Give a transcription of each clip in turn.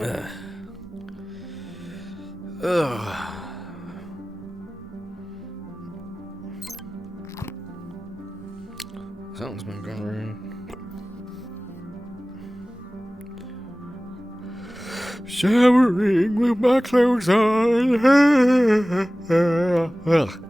Ugh. Ugh. Something's been going wrong. Showering with my clothes on. Ugh. Ugh.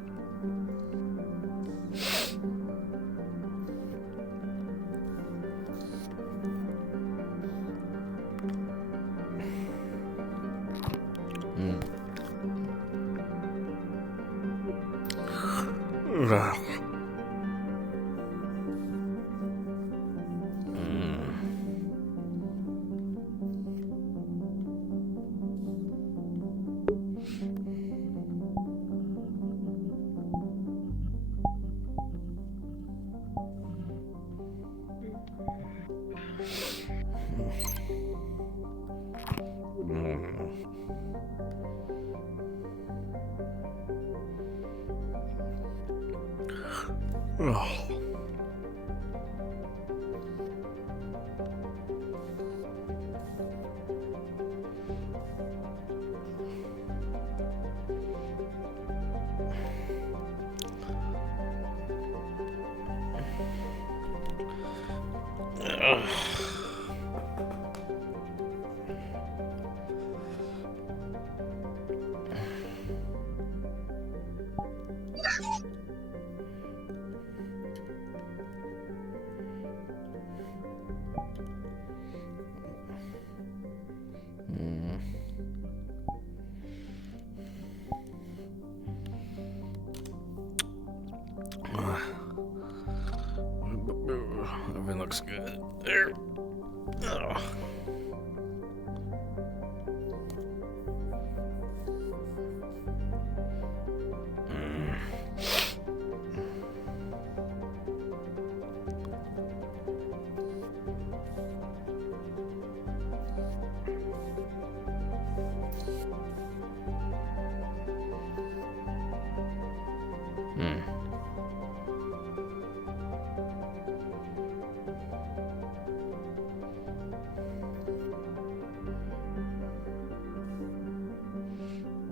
Oh. Everything looks good. There. Ugh.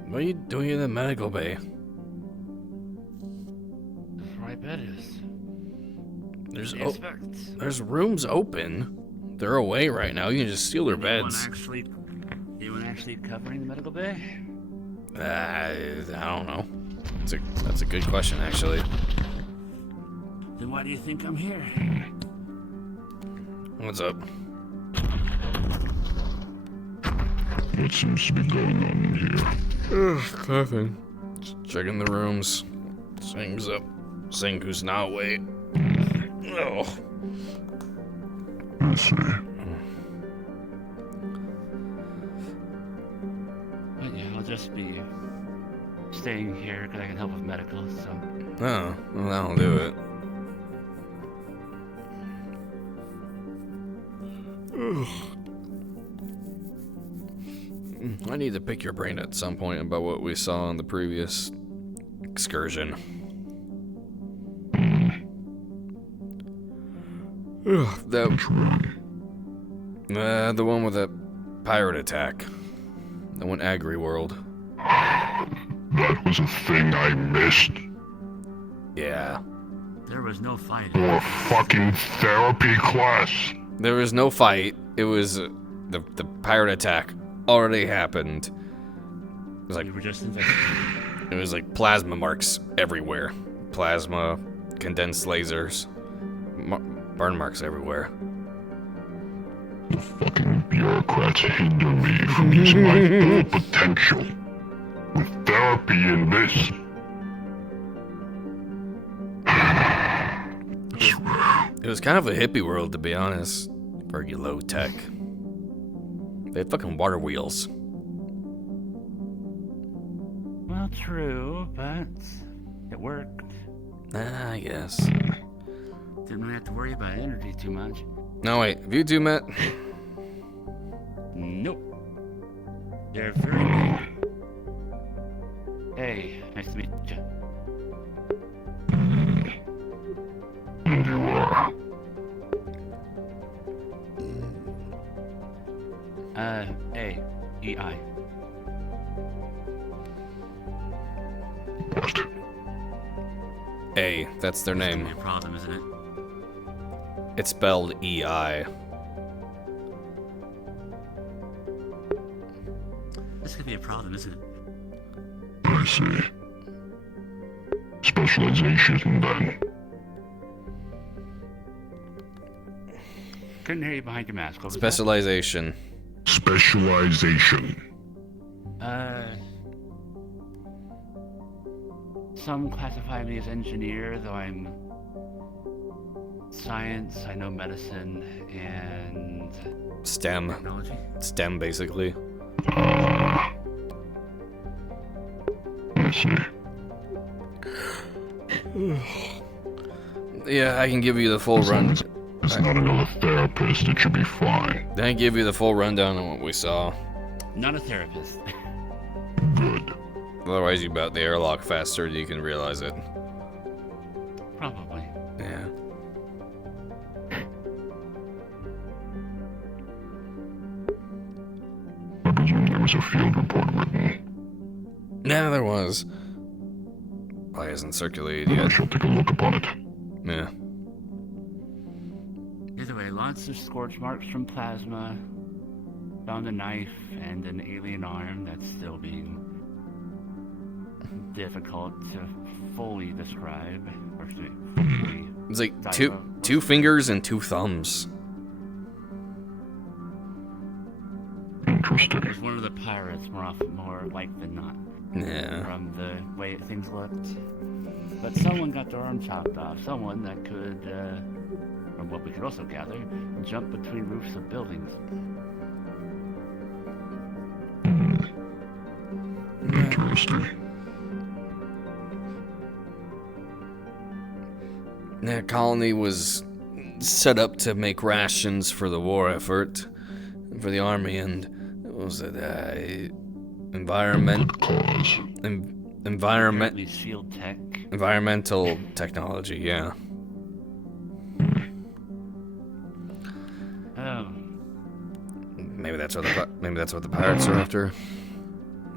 What are you doing in the medical bay? That's where my bed is. There's rooms open. They're away right now. You can just steal their beds. Anyone actually covering the medical bay? I don't know. That's a good question, actually. Then why do you think I'm here? What's up? What seems to be going on in here? Nothing. Just checking the rooms. Sing's up. Sing who's not away. Oh. I see. But yeah, I'll just be staying here because I can help with medical, so. Oh, well, that'll do it. I need to pick your brain at some point about what we saw on the previous excursion. The one with the pirate attack. That one Agri World. That was a thing I missed. Yeah. There was no fight. Or fucking therapy class. There was no fight. It was the pirate attack already happened. It was like We were just investigating. It was like plasma marks everywhere. Plasma, condensed lasers, burn marks everywhere. The fucking bureaucrats hinder me from using my full potential. With therapy and this. It was kind of a hippie world, to be honest. Very low tech. They had fucking water wheels. Well, true, but it worked. I guess. Didn't really have to worry about energy too much. No, wait. Have you two met? Nope. They're very new. Hey, nice to meet you. And you are. Hey, That's their This name. could be a problem, isn't it? It's spelled E-I. This could be a problem, isn't it? I see. Specialization, then. Couldn't hear you behind your mask. What was Specialization. Specialization. that? Some classify me as engineer, though I'm science. I know medicine and STEM. technology. STEM, basically. I see. Yeah, I can give you the full run. It's not another therapist, it should be fine. Then I give you the full rundown on what we saw. Not a therapist. Good. Otherwise, you bout the airlock faster than you can realize it. Probably. Yeah. I presume there was a field report written. Yeah, there was. Probably hasn't circulated I yet. shall take a look upon it. Yeah. Either way, lots of scorch marks from plasma. Found a knife and an alien arm that's still being difficult to fully describe. Or fully It's like dive two up. two fingers and two thumbs. Interesting. It was one of the pirates, more like than not, Yeah. from the way things looked. But someone got their arm chopped off. Someone that could, from what we could also gather, jump between roofs of buildings. Interesting. That colony was set up to make rations for the war effort, for the army, and what was it? Good cause. Environment, Apparently shield tech. environmental technology. Yeah. Oh, Maybe that's what the pirates are after.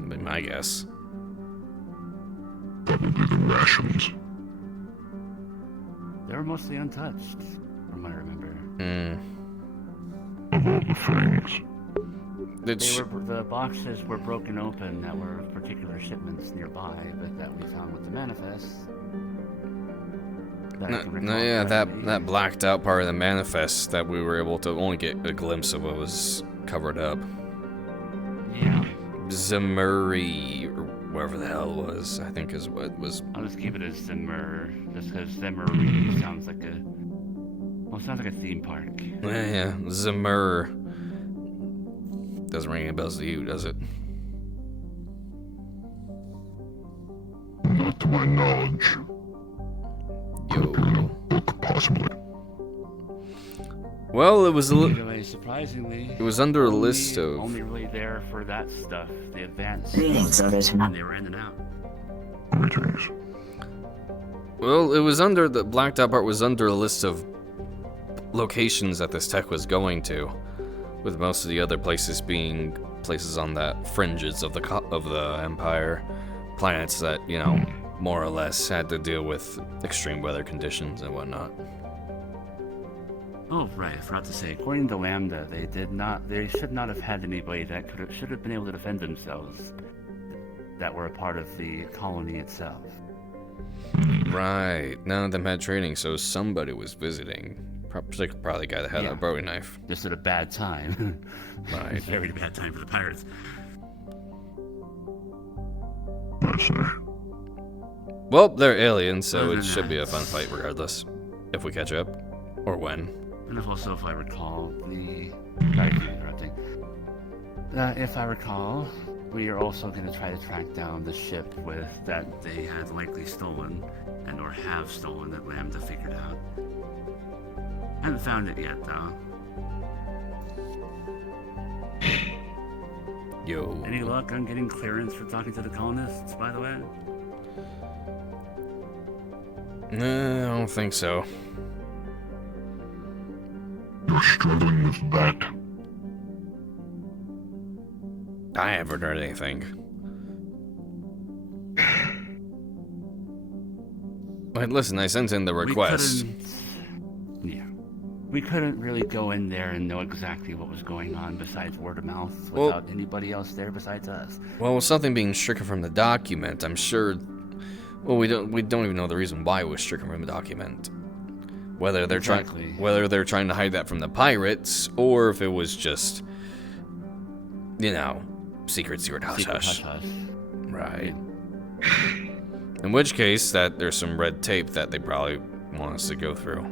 Be my guess. Probably the rations. they were mostly untouched, from what I remember. Of all the things. The boxes were broken open that were of particular shipments nearby, but that we found with the manifest. That I can recall Yeah, correctly. that blacked out part of the manifest that we were able to only get a glimpse of what was covered up. Yeah, Zemuri, or wherever the hell it was, I think is what was. I'll just keep it as Zimmer, just because Zimmer sounds like a, well, it sounds like a theme park. Yeah, Zemur. Doesn't ring any bells to you, does it? Not to my knowledge. Yo. Book, possibly. Well, it was Anyway, surprisingly, it was under a list of. only really there for that stuff, the advanced Greetings, stuff, Alterna. and they were in and out. Greetings. Well, it was under the blacked out part was under a list of locations that this tech was going to, with most of the other places being places on the fringes of the Empire, planets that more or less had to deal with extreme weather conditions and whatnot. Oh, right, I forgot to say, according to Lambda, they should not have had anybody that should have been able to defend themselves that were a part of the colony itself. Right. None of them had training, so somebody was visiting. Particularly probably the guy that had Yeah. a Bowie knife. Just at a bad time. Right. Very bad time for the pirates. I see. Well, they're aliens, so Other it than should be a that- fun fight regardless. If we catch up. Or when. And also, if I recall, sorry for interrupting. If I recall, we are also going to try to track down the ship that they had likely stolen, and or have stolen, that Lambda figured out. Haven't found it yet, though. Yo. Any luck on getting clearance for talking to the colonists, by the way? Nah, I don't think so. You're struggling with that. I haven't heard anything. Wait, listen, I sent in the request. We couldn't really go in there and know exactly what was going on besides word of mouth Well- without anybody else there besides us. Well, with something being stricken from the document, I'm sure. Well, we don't even know the reason why it was stricken from the document. Whether they're Exactly. trying to hide that from the pirates, or if it was just, secret hush Secret hush. hush-hush. Right. In which case, that there's some red tape that they probably want us to go through.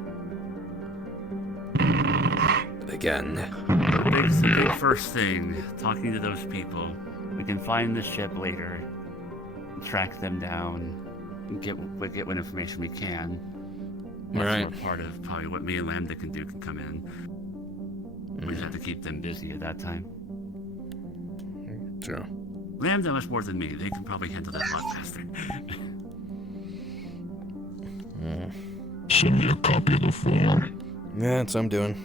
But again, The big first thing, talking to those people. We can find the ship later, track them down, and get what information we can. That's Right. more part of probably what me and Lambda can come in. We just have to keep them busy at that time. true. Lambda much more than me. They can probably handle that a lot faster. Send me a copy of the form. Yeah, that's what I'm doing.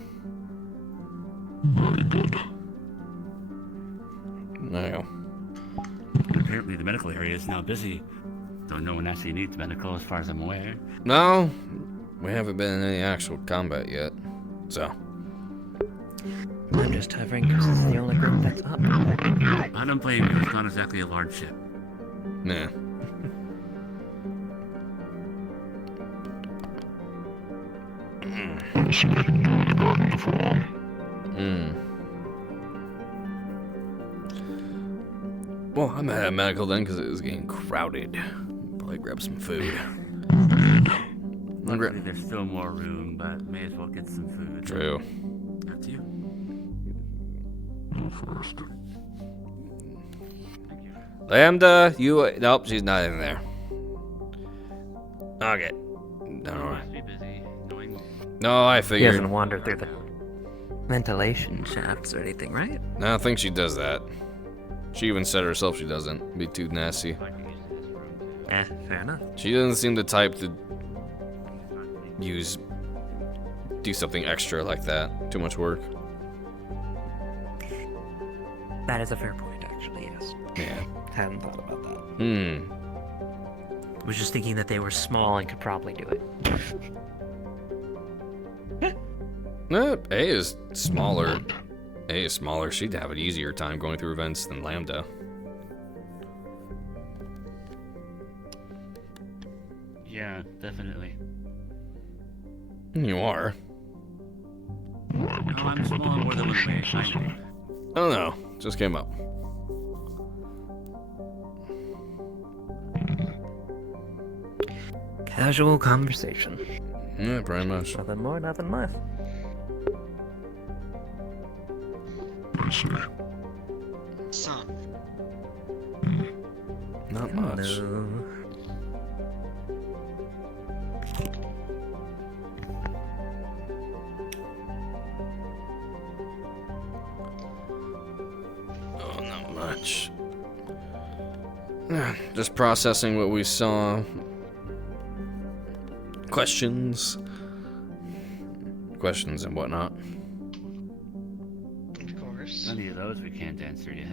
Very good. There you go. Apparently the medical area is now busy. Though no one actually needs medical as far as I'm aware. No, we haven't been in any actual combat yet, so. I'm just hovering because it's the only group that's up. I don't blame you. It's not exactly a large ship. Nah. Let's see what I can do regarding the form. Well, I'm at medical then because it was getting crowded. Probably grab some food. Luckily there's still more room, but may as well get some food. True. Up to you. You first. Thank you. Lambda, you. Nope, she's not in there. Okay. No, Must be busy knowing. no, I He figured. hasn't wandered through the ventilation shafts or anything, right? I don't think she does that. She even said herself she doesn't. Be too nasty. If I could use this room too. Fair enough. She doesn't seem the type to do something extra like that. Too much work. That is a fair point, actually, yes. Yeah. Hadn't thought about that. Was just thinking that they were small and could probably do it. No, A is smaller. A is smaller. She'd have an easier time going through events than Lambda. Yeah, definitely. You are. Why are we No, talking I'm about small the more than ventilation what I system? Oh no, just came up. Casual conversation. Yeah, pretty much. Nothing more, nothing less. I see. Son, Not much. No. Oh, not much. Just processing what we saw. Questions and whatnot. of course. None of those we can't answer yet.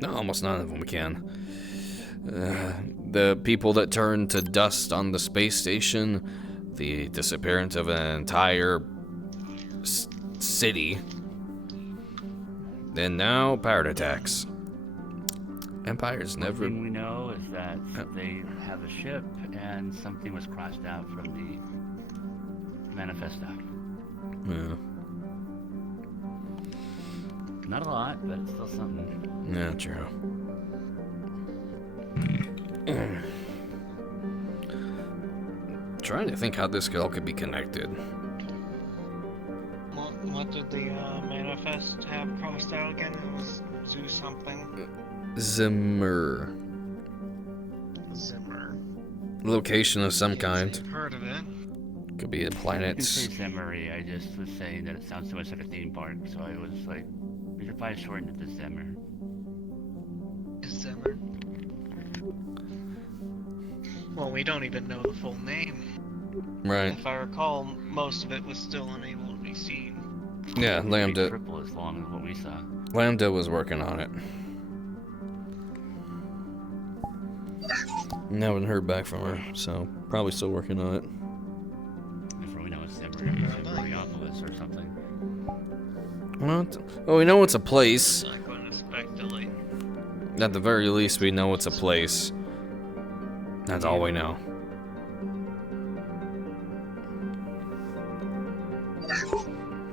No, almost none of them we can. The people that turned to dust on the space station, the disappearance of an entire city, and now pirate attacks. Empire's One never. thing we know is that they have a ship and something was crossed out from the manifesto. Yeah, Not a lot, but it's still something. yeah, true. Trying to think how this all could be connected. What did the manifest have crossed out again? It was Zoo something. Zimmer. Zimmer. Location of some kind. I've heard of it. Could be a You can planet. say Zemery. I just was saying that it sounds so much like a theme park, so I was like, we should probably shorten it to Zemer. Zimmer. Well, we don't even know the full name. Right. If I recall, most of it was still unable to be seen. Yeah, Maybe Lambda. triple as long as what we saw. Lambda was working on it. Haven't heard back from her, so probably still working on it. If we know it's Sembriopolis or something. Well, we know it's a place. I'm not going to speculate. At the very least, we know it's a place. That's all we know.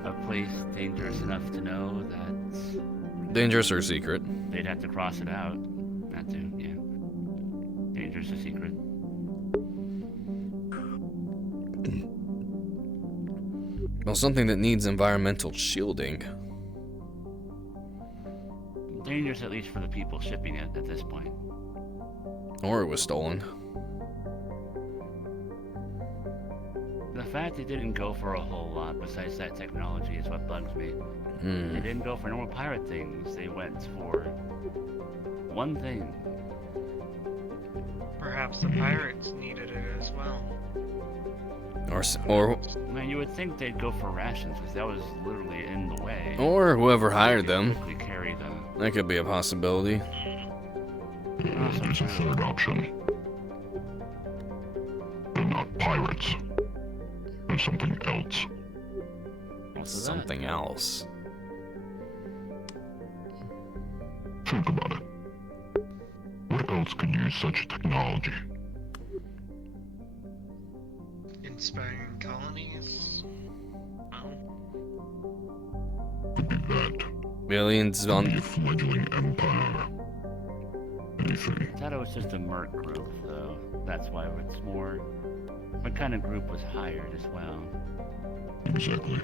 A place dangerous enough to know that Dangerous or secret? they'd have to cross it out. Not to, yeah. Dangerous or secret. Well, something that needs environmental shielding. Dangerous at least for the people shipping it at this point. Or it was stolen. The fact they didn't go for a whole lot besides that technology is what bugs me. They didn't go for normal pirate things. They went for one thing. Perhaps the pirates needed it as well. Or Man, you would think they'd go for rations because that was literally in the way. whoever hired them. They carry them. That could be a possibility. There's a third option. They're not pirates. They're something else. What's that? Something else. Think about it. What else could use such technology? Inspiring colonies? Well, Could be that. Aliens Could be on. a fledgling empire. Anything. I thought it was just a merc group, though. That's why it's more. What kind of group was hired as well? Exactly.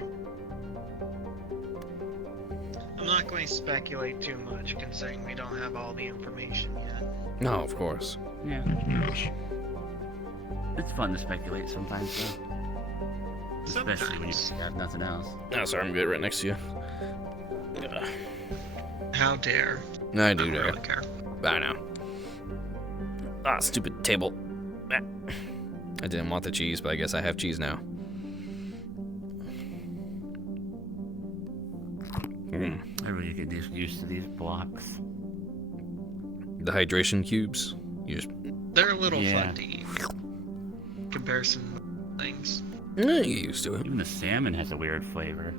I'm not going to speculate too much, considering we don't have all the information yet. No, of course. Yeah, Yes. it's fun to speculate sometimes, though. Especially when you Sometimes. have nothing else. Oh, sorry, I'm good right next to you. How dare. I I do don't dare. really care. I know. Ah, stupid table. Ah. I didn't want the cheese, but I guess I have cheese now. Everybody get used to these blocks. The hydration cubes. You just, They're a little Yeah. fun to eat. Comparison things. you get used to it. Even the salmon has a weird flavor.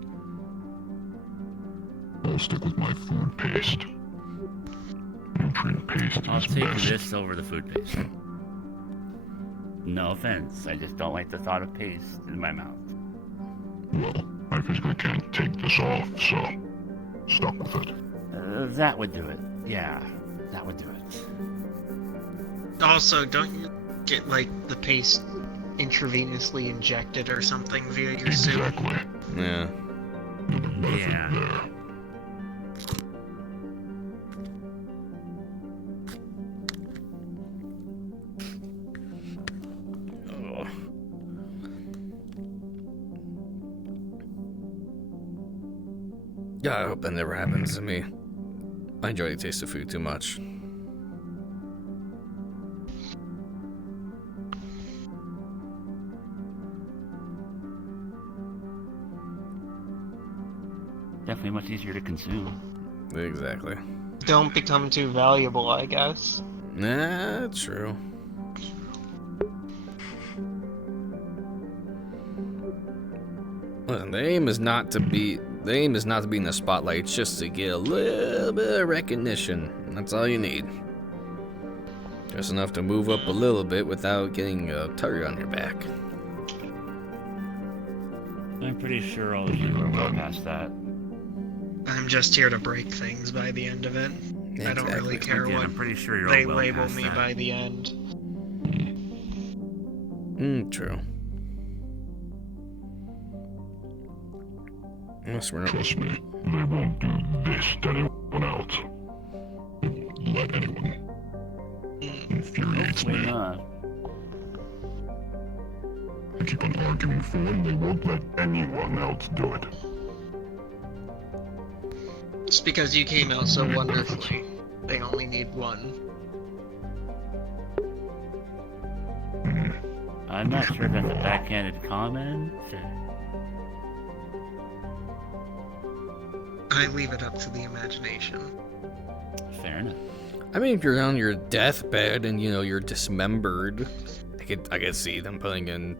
I'll stick with my food paste. Nutrient paste I'll is take best. this over the food paste. No offense, I just don't like the thought of paste in my mouth. Well, I physically can't take this off, so stuck with it. That would do it. Yeah, that would do it. Also, don't you get, like, the paste intravenously injected or something via your suit? Exactly. Yeah. The method Yeah. there. Oh. Yeah, I hope that never happens to me. I enjoy the taste of food too much. Definitely much easier to consume. Exactly. Don't become too valuable, I guess. Nah, true. Listen, the aim is not to be in the spotlight, it's just to get a little bit of recognition. That's all you need. Just enough to move up a little bit without getting a target on your back. I'm pretty sure all of you will go past that. I'm just here to break things by the end of it. I don't really care Again, what I'm pretty sure you're they all well label past me that. by the end. True. Yes, we're not. Trust me, they won't do this to anyone else. They won't let anyone. Infuriates Hopefully me. not. I keep on arguing for it, they won't let anyone else do it. It's because you came out so wonderfully. They only need one. I'm not sure if that's a backhanded comment. I leave it up to the imagination. Fair enough. I mean, if you're on your deathbed and, you're dismembered, I could see them putting in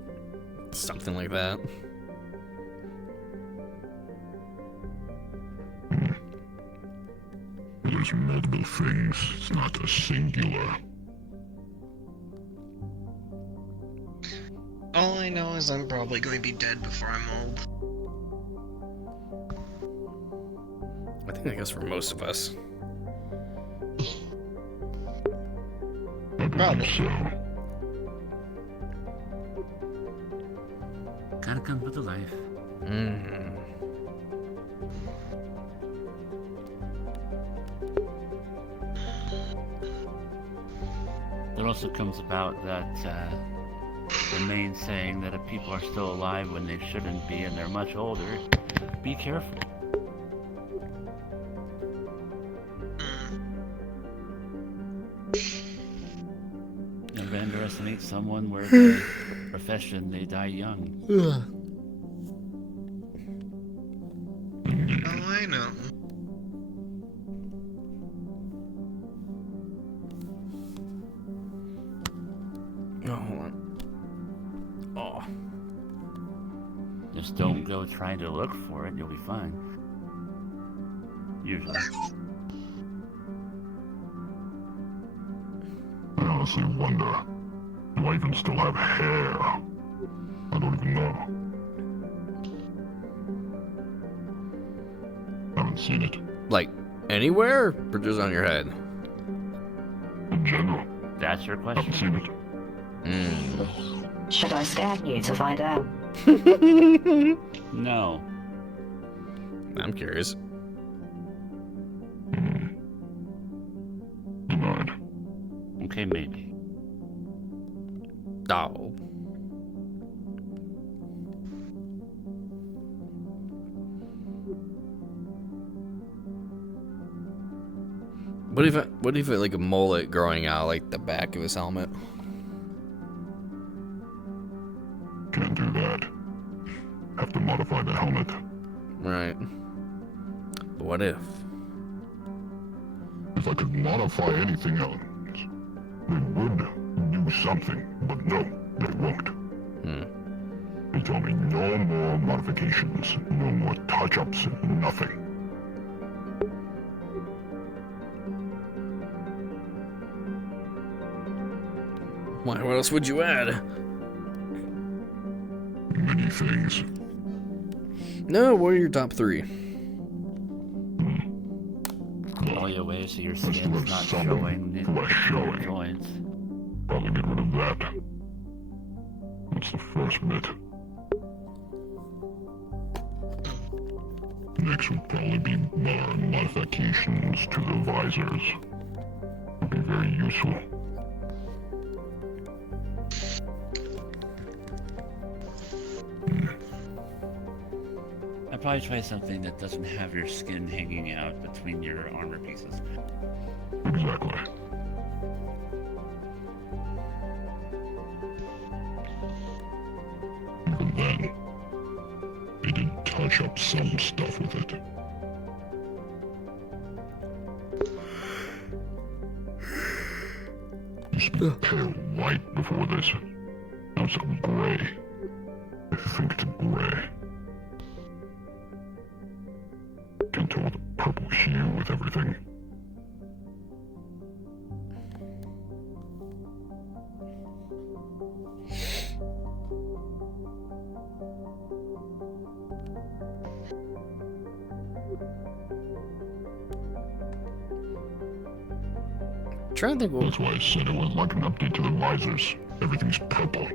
something like that. There's multiple things. It's not a singular. All I know is I'm probably going to be dead before I'm old. I think that goes for most of us. I Probably. believe so. Kinda comes with the life. Mm. There also comes about that the main saying that if people are still alive when they shouldn't be and they're much older, be careful. Never underestimate someone where their profession they die young. Oh, I know. Oh, hold on. Oh. Just don't go trying to look for it, you'll be fine. Usually. I honestly wonder, do I even still have hair? I don't even know. Haven't seen it. Like, anywhere? Or just on your head? In general, That's your haven't question. seen it. Should I scan you to find out? No. I'm curious. Denied. Okay, maybe. Oh. What if it like a mullet growing out like the back of his helmet? Can't do that. Have to modify the helmet. Right. But what if? If I could modify anything else, they would do something, but no, they won't. They tell me no more modifications, no more touch-ups, nothing. Why, what else would you add? Many things. No, what are your top 3? Pull you away so your I still skin's have not some showing flesh in your showing. joints. Probably get rid of that. That's the first bit. Next would probably be more modifications to the visors. Would be very useful. I'd probably try something that doesn't have your skin hanging out between your armor pieces. Exactly. Even then, they did touch up some stuff with it. Used to be pale white before this. Now it's gray. I think it's gray. Can tell the purple hue with everything. Trying to think what. That's why I said it was like an update to the visors. Everything's purple.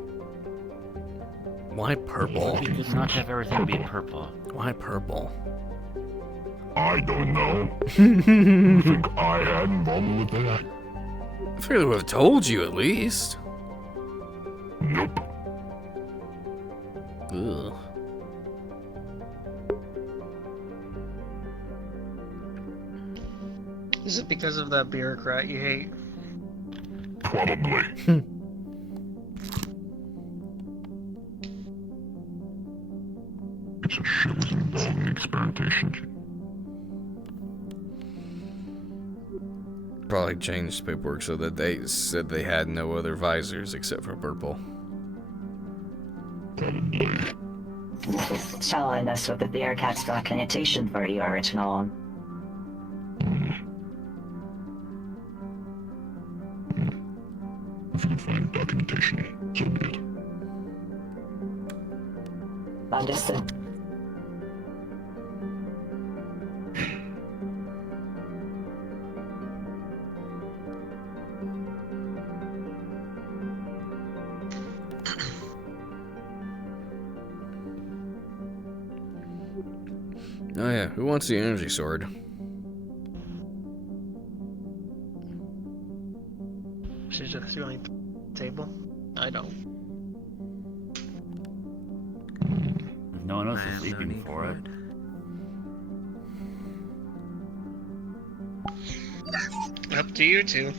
Why purple? It'd be good not to have everything be purple. Why purple? I don't know. You think I had involvement with that? I figured they would have told you at least. Nope. Ugh. Is it because of that bureaucrat you hate? Probably. Piece of shit was involved in the experimentation. Probably changed paperwork so that they said they had no other visors except for purple. Probably. Shall I mess with the Bearcat's documentation for your original? If you can find documentation, so be it. Understood. Oh yeah, who wants the energy sword? She's just going to the table. I don't. If no one else I is have no sleeping need for it. Up to you two.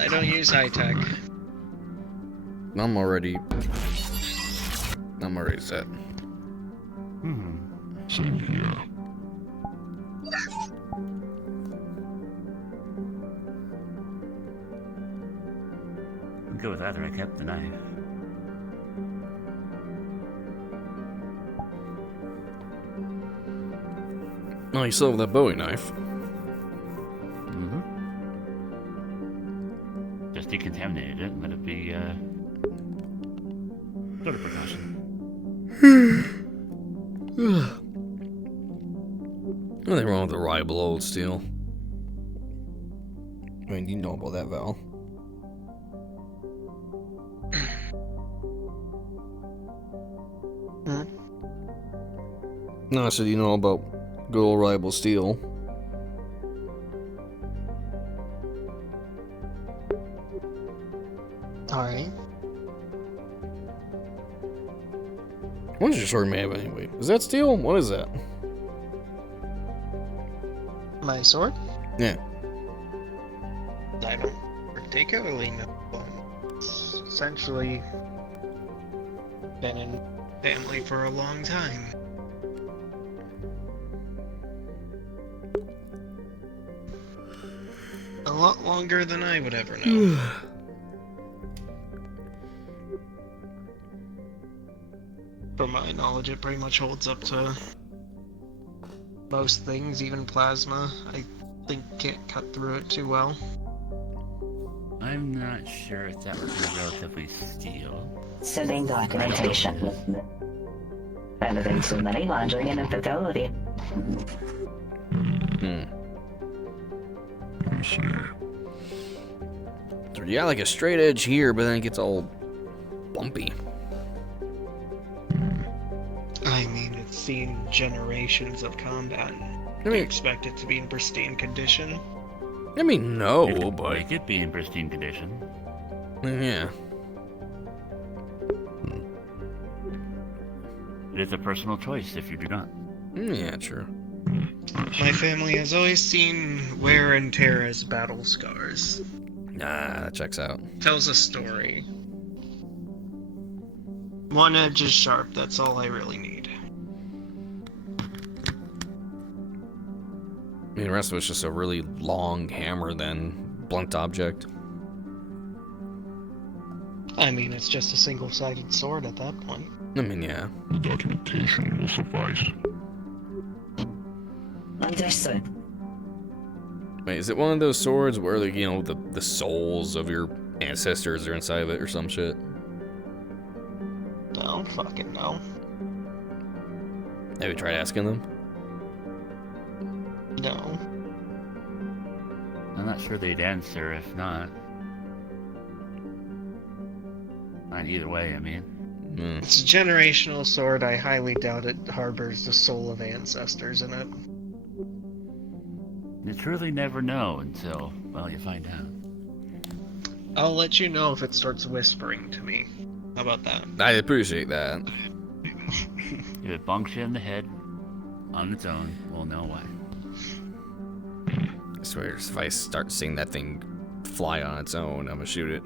I don't use high tech. I'm already set. Same here. I'll go with either. I kept the knife. Oh, you still have that Bowie knife. Just decontaminated it and let it be, sort of precaution. Nothing wrong with the reliable old steel. I mean, you know about that, Val. No, I said you know about good old reliable steel. Alright. What is your sword made of anyway? Is that steel? What is that? My sword? Yeah. I don't particularly know, but it's essentially been in family for a long time. A lot longer than I would ever know. From my knowledge, it pretty much holds up to most things, even plasma. I think can't cut through it too well. I'm not sure if that would be relatively steel. Sending documentation. Evidence of money laundering and infidelity. Let me see. So yeah, like a straight edge here, but then it gets all bumpy. I mean, it's seen generations of combat. I mean, Expect it to be in pristine condition. no, It but could be in pristine condition. yeah. It is a personal choice if you do not. Yeah, true. My family has always seen wear and tear as battle scars. Nah, that checks out. Tells a story. One edge is sharp, that's all I really need. I mean, the rest of it's just a really long hammer, then blunt object. I mean, it's just a single-sided sword at that point. I mean, yeah. The documentation will suffice. Understood. Wait, is it one of those swords where, like, you know, the souls of your ancestors are inside of it or some shit? I don't fucking know. Have you tried asking them? No. I'm not sure they'd answer if not. Not either way, I mean. It's a generational sword. I highly doubt it harbors the soul of ancestors in it. You truly never know until, well, you find out. I'll let you know if it starts whispering to me. How about that? I appreciate that. If it bonks you in the head on its own, we'll know why. I swear, if I start seeing that thing fly on its own, I'm gonna shoot it.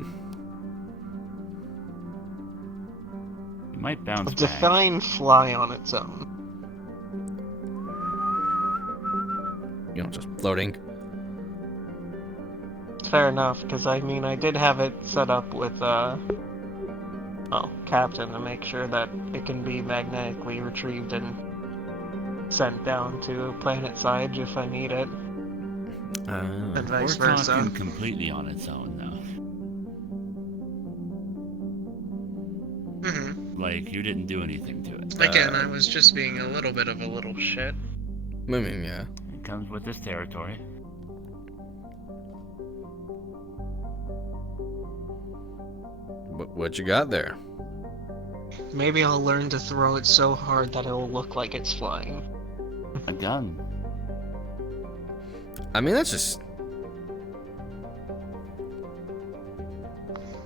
It might bounce back. Define fly on its own. You know, just floating. fair enough, because I mean, I did have it set up with, Captain to make sure that it can be magnetically retrieved and sent down to planet side if I need it, and vice We're versa. talking completely on its own now. Mm-hmm. Like, you didn't do anything to it. Again, I was just being a little bit of a little shit. I mean, yeah. It comes with this territory. What you got there? Maybe I'll learn to throw it so hard that it'll look like it's flying. A gun. I mean, that's just...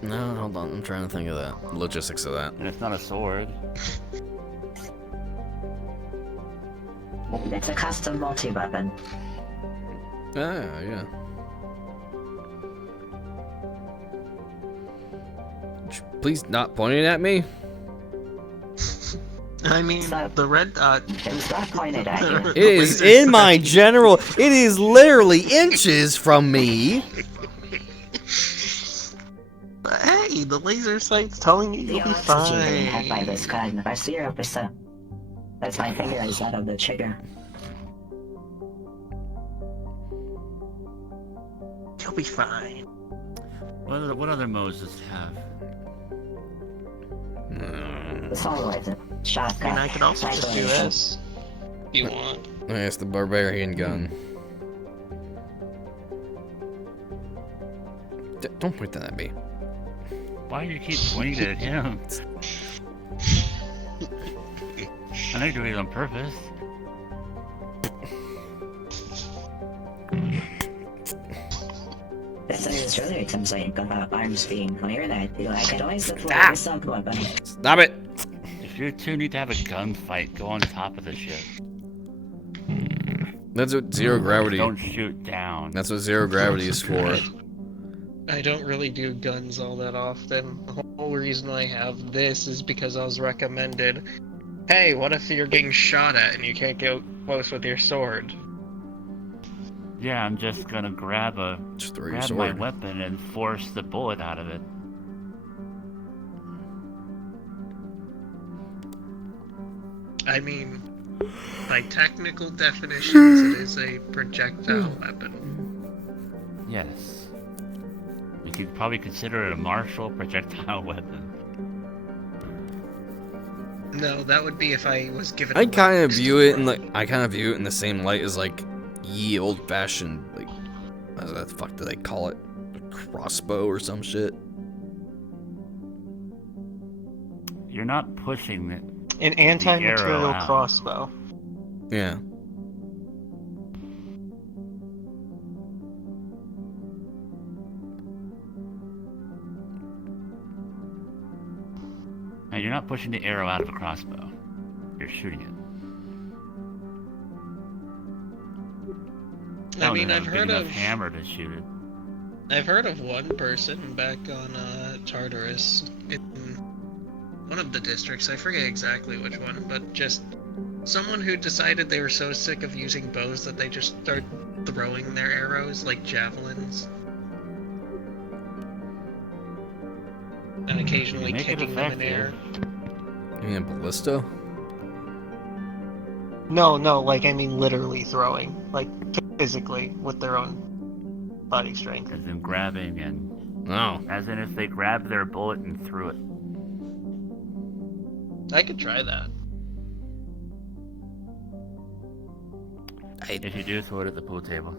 No, hold on. I'm trying to think of that. Logistics of that. And it's not a sword. It's a custom multi-weapon. Ah, yeah. Please not pointing at me. I mean, the red dot. It's not pointed at you. It is in my general. It is literally inches from me. Hey, the laser sight's telling you The you'll be odds that you're getting hit by fine. this gun are 0%. That's my finger is out of the trigger. You'll be fine. What other modes does it have? Assault rifle, I shotgun. mean, I could also just do rifle. this. If you want. It's the barbarian gun. Don't point that at me. Why do you keep pointing it at him? I know you're doing it on purpose. That's what it's really complaining about arms being clear, that I feel like I'd always look for a sub-weapon. Stop it. If you two need to have a gunfight, go on top of the ship. That's what zero gravity. Don't shoot down. That's what zero gravity is for. I don't really do guns all that often. The whole reason I have this is because I was recommended, hey, what if you're getting shot at and you can't get close with your sword? Yeah, I'm just gonna grab Just throw your grab my sword. weapon and force the bullet out of it. I mean, by technical definitions, it is a projectile weapon. Yes. We could probably consider it a martial projectile weapon. No, that would be if I was given. I kind of weapons view to it in throw. like the same light as like ye old-fashioned like what the fuck do they call it? A crossbow or some shit. You're not pushing it. An anti-material out. crossbow. Yeah. Now, you're not pushing the arrow out of a crossbow. You're shooting it. I mean, don't I've have a big heard enough of hammer to shoot it. I've heard of one person back on Tartarus in one of the districts. I forget exactly which one, but just someone who decided they were so sick of using bows that they just start throwing their arrows like javelins. And occasionally Make it kicking them in effective. air. You mean a ballista? No, like I mean literally throwing, like physically with their own body strength. As in grabbing and... No. As in if they grabbed their bullet and threw it. I could try that. If you do, throw it at the pool table.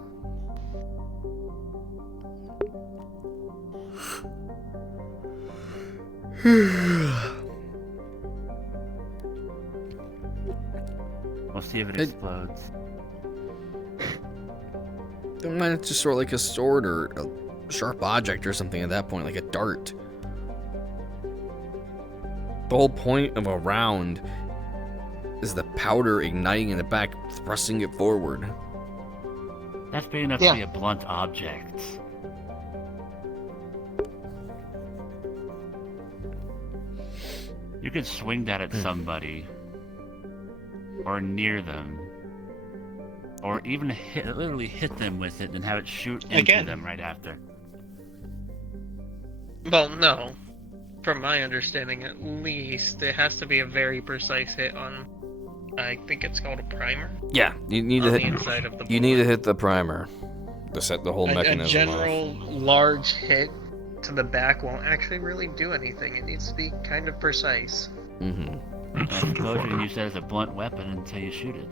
We'll see if it explodes. Then why not just throw like a sword or a sharp object or something at that point, like a dart? The whole point of a round is the powder igniting in the back, thrusting it forward. That's big enough Yeah. to be a blunt object. You could swing that at somebody. Or near them. Or even literally hit them with it and have it shoot into Again. them right after. Well, no. From my understanding, at least, it has to be a very precise hit on. I think it's called a primer. Yeah, you need to On the hit. inside of the You need to bullet. hit the primer to set the whole A mechanism general off. large hit to the back won't actually really do anything. It needs to be kind of precise. Mm-hmm. It's I suppose you can centerfire. use that as a blunt weapon until you shoot it.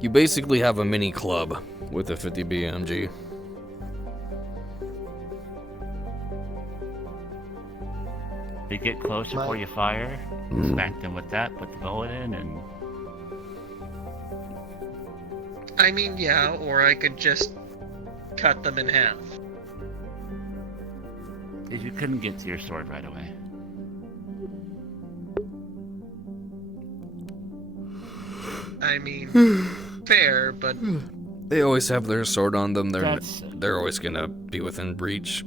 You basically have a mini club with a 50 BMG. You get close before you fire, smack them with that, put the bullet in, and I mean, yeah, or I could just cut them in half. if you couldn't get to your sword right away. I mean, fair, but They always have their sword on them. That's They're always gonna be within reach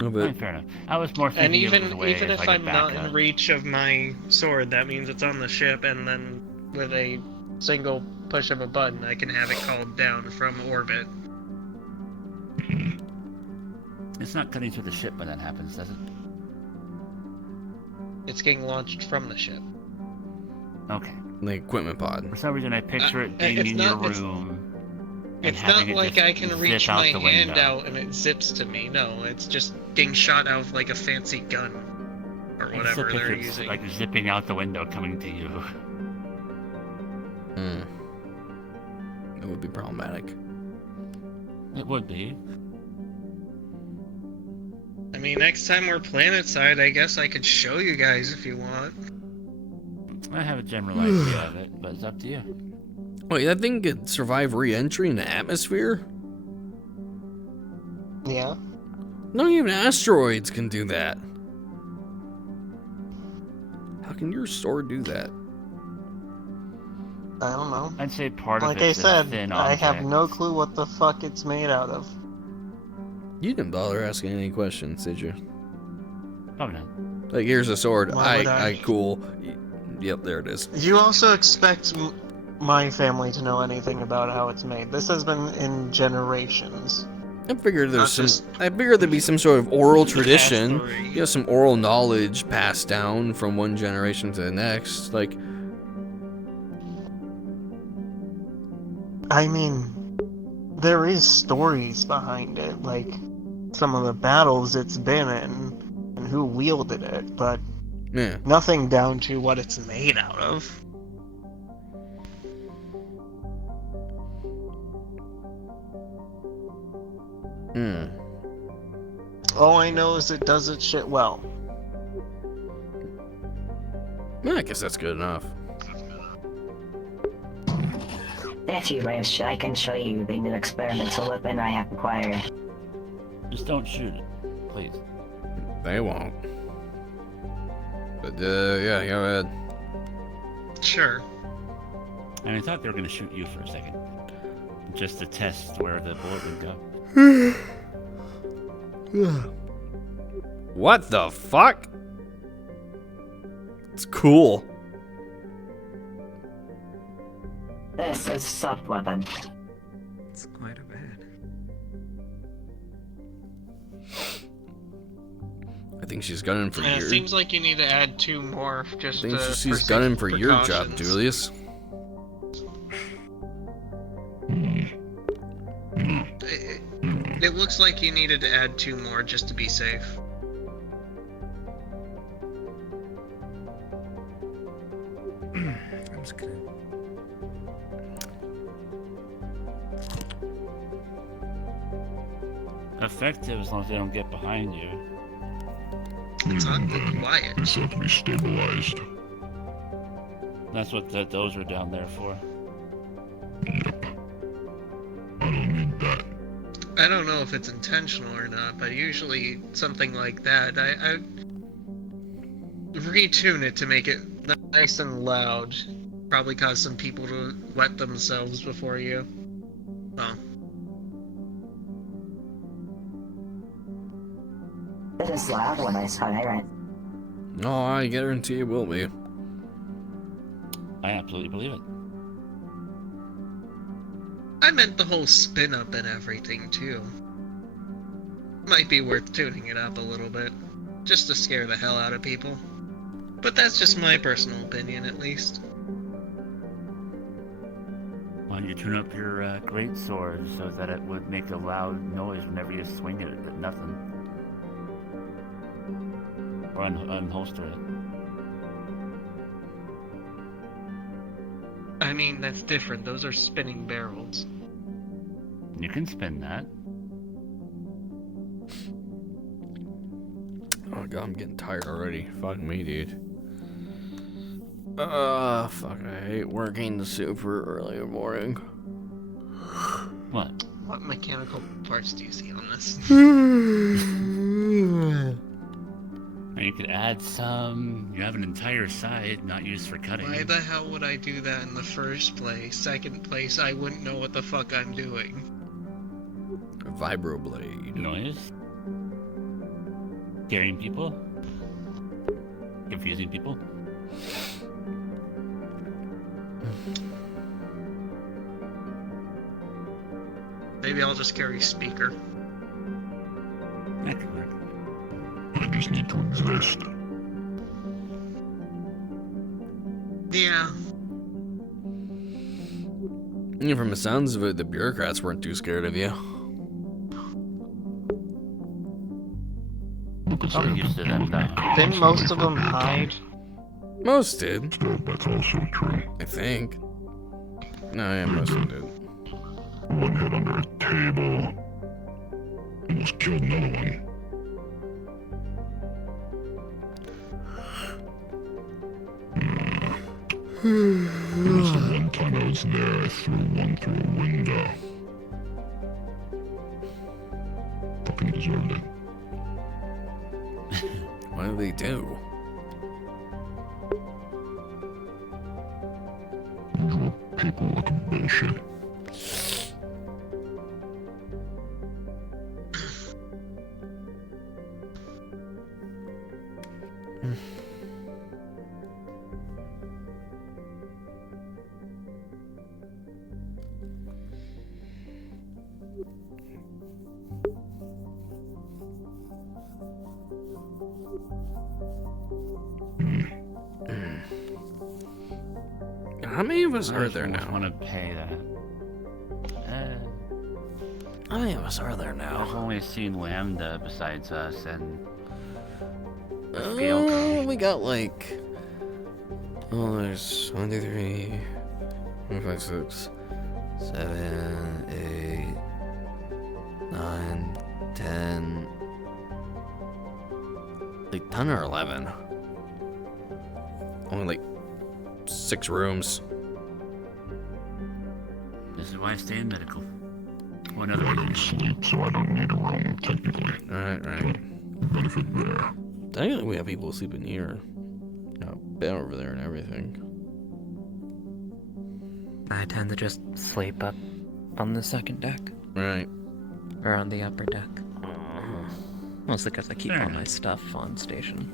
of I mean, it. fair enough. I was more and thinking of it as even a way even as if like a I'm not backup. in reach of my sword, that means it's on the ship, and then with a single push of a button, I can have it called down from orbit. It's not cutting through the ship when that happens, does it? It's getting launched from the ship. Okay. The equipment pod. For some reason, I picture it being it's in not- your it's- room. and It's having not it like just I can zip reach out my the hand window. out and it zips to me. No, it's just getting shot out of like a fancy gun or I just whatever picture they're it using. like zipping out the window, coming to you. That would be problematic. It would be. I mean, next time we're planetside, I guess I could show you guys if you want. I have a general idea of it, but it's up to you. Wait, that thing could survive re-entry in the atmosphere? Yeah. Not even asteroids can do that. How can your sword do that? I don't know. I'd say part Like of I it's a said, thin I have object. no clue what the fuck it's made out of. You didn't bother asking any questions, did you? Probably not. Like, here's a sword. Why would I? Cool. Yep, there it is. You also expect my family to know anything about how it's made. This has been in generations. I figured Not just- I figured there'd be some sort of oral tradition. three. You know, some oral knowledge passed down from one generation to the next. Like, I mean, there is stories behind it, like some of the battles it's been in and who wielded it, but yeah. nothing down to what it's made out of. Hmm. All I know is it does its shit well. I guess that's good enough. If you wish, I can show you the new experimental weapon I have acquired. Just don't shoot it, please. They won't. But, yeah, go ahead. Sure. And I thought they were going to shoot you for a second. Just to test where the bullet would go. What the fuck? It's cool. This is soft weapon. It's quite a bit. I think she's gunning for And it your. seems like you need to add 2 more I just think for she's safe gunning for your job, precautions. Julius. It looks like you needed to add 2 more just to be safe. I'm just gonna. Effective as long as they don't get behind you. It's Even awfully then, quiet. they still have to be stabilized. That's what those are down there for. Yep. I don't need that. I don't know if it's intentional or not, but usually something like that, I retune it to make it nice and loud. Probably cause some people to wet themselves before you. Well, It is loud when I siren. No, I guarantee it will be. I absolutely believe it. I meant the whole spin up and everything too. Might be worth tuning it up a little bit. Just to scare the hell out of people. But that's just my personal opinion, at least. Why don't you tune up your great sword so that it would make a loud noise whenever you swing it at nothing? Or unholster it. I mean, that's different. Those are spinning barrels. You can spin that. Oh god, I'm getting tired already. Fuck me, dude. Fuck, I hate working super early in the morning. What? What mechanical parts do you see on this? Or you could add some. You have an entire side not used for cutting. Why the hell would I do that in the first place? Second place, I wouldn't know what the fuck I'm doing. A vibroblade. Noise? Scaring people? Confusing people? Maybe I'll just carry speaker. That could work. I just need to exist. Yeah. Yeah, from the sounds of it, the bureaucrats weren't too scared of you. Because I'm used to them now. Didn't most of them hide? Most did, Still, that's also true. I think. No, yeah, most of them did. One hid under a table. Almost killed another one. This one time I was there, I threw one through a window. Fucking deserved it. What do they do? Usual paperwork bullshit. How many of us are there I now? want to pay that. How many of us are there I've now? only seen Lambda besides us, and We got like... Oh, there's 1, 2, 3, 4, 5, 6, 7, 8, 9, 10... Like 10 or 11. Only like 6 rooms. this is why I stay in medical. One other I reason. don't sleep, so I don't need a room, technically. Right. Benefit there. Technically, we have people sleeping here. Got a bed over there and everything. I tend to just sleep up on the second deck, Right. or on the upper deck. Mostly because I keep Fair all enough. my stuff on station.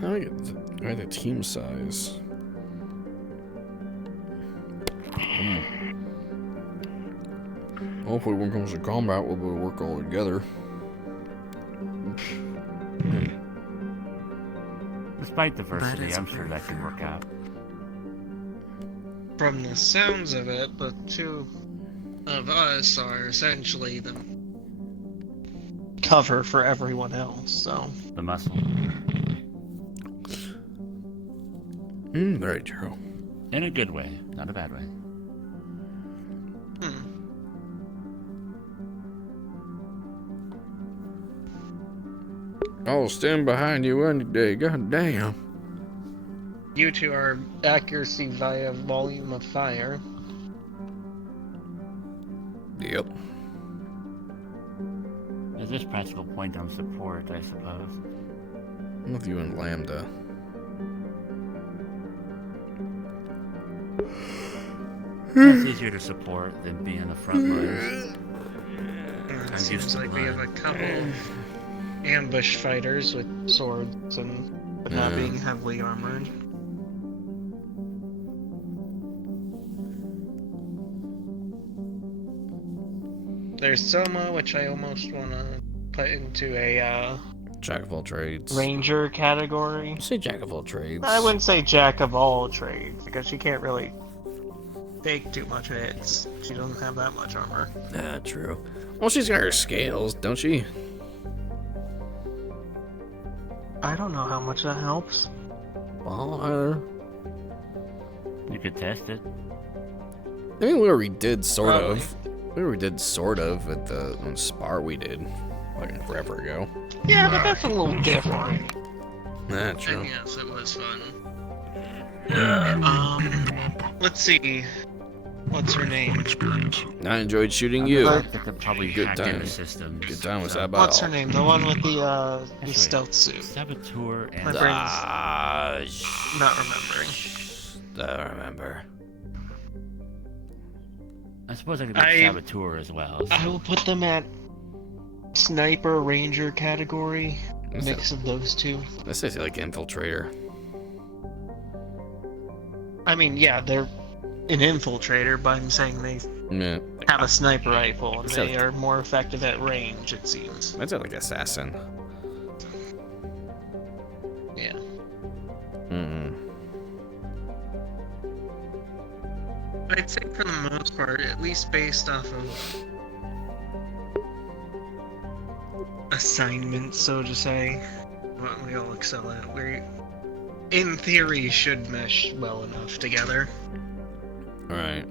How do I get the team size? Hopefully when it comes to combat, we'll be able to work all together. Despite diversity, is I'm sure very that can work out. From the sounds of it, the two of us are essentially the... Cover for everyone else, so. The muscle. Very true. In a good way, not a bad way. I'll stand behind you any day, god damn. You two are accuracy via volume of fire. Yep. There's this practical point on support, I suppose. I'm with you and Lambda. It's easier to support than be in the front lines. It seems like we have a couple ambush fighters with swords and but not being heavily armored. There's Soma, which I almost want to put into a, Jack of all trades. Ranger category. Say jack of all trades. I wouldn't say jack of all trades, because she can't really take too much hits. She doesn't have that much armor. Ah, true. Well, she's got her scales, don't she? I don't know how much that helps. Well, either. You could test it. I mean, we already did sort Probably. of. We already did sort of at the spar we did like forever ago. Yeah, but that's a little different. Nah, and true. yes, it was fun. Let's see. What's her name? Experience. I enjoyed shooting I you. think they could probably Good hack into time. systems. Good time with so- that What's her battle. name? The one with the Actually, stealth suit. Saboteur My and brain's not remembering. I remember. I suppose I could be I- Saboteur as well. So. I will put them at sniper ranger category. Let's Mix of those two. say like infiltrator. I mean, yeah, they're an infiltrator, but I'm saying they Yeah. have a sniper rifle and So- they are more effective at range, it seems. I'd say like assassin. Yeah. Mm. I'd say for the most part, at least based off of assignments, so to say, what we all excel at, we, in theory, should mesh well enough together. All right.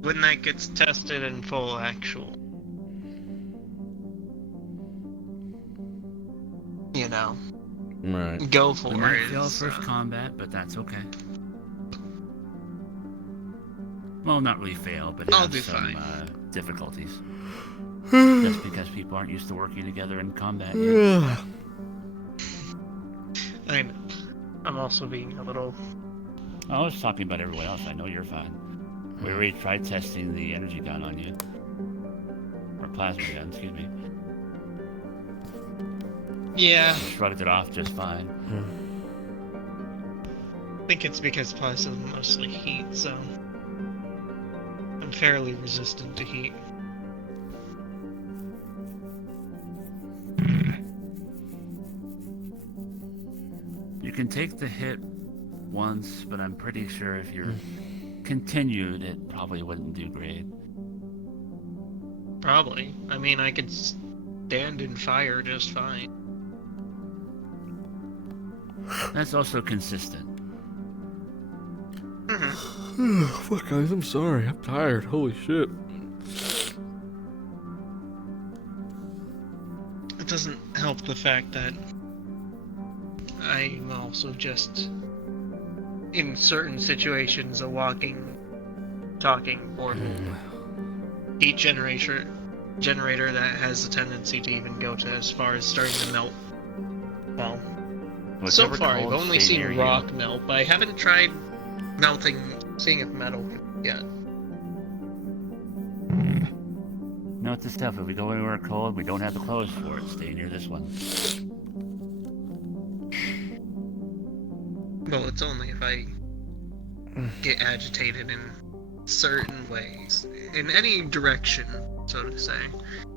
When that gets tested in full actual. You know, Right. go for We might it. fail first combat, but that's okay. Well, not really fail, but I'll have do some fine. difficulties. Just because people aren't used to working together in combat yet. I know. I'm also being a little. I was talking about everyone else. I know you're fine. We already tried testing the energy gun on you. Or plasma gun, excuse me. Yeah, Shrugged it off just fine. I think it's because plasma is mostly heat, so I'm fairly resistant to heat. You can take the hit once, but I'm pretty sure if you're continued, it probably wouldn't do great. Probably. I mean, I could stand and fire just fine. That's also consistent. Fuck, guys, I'm sorry. I'm tired. Holy shit. It doesn't help the fact that I'm also just, in certain situations, a walking, talking portal heat generator that has a tendency to even go to as far as starting to melt. Well, so Whatever far I've cold, only stay near seen you. rock melt, but I haven't tried melting, seeing if metal yet. Note to self, if we go anywhere cold, we don't have the clothes for it. Stay near this one. Well, it's only if I get agitated in certain ways. In any direction, so to say.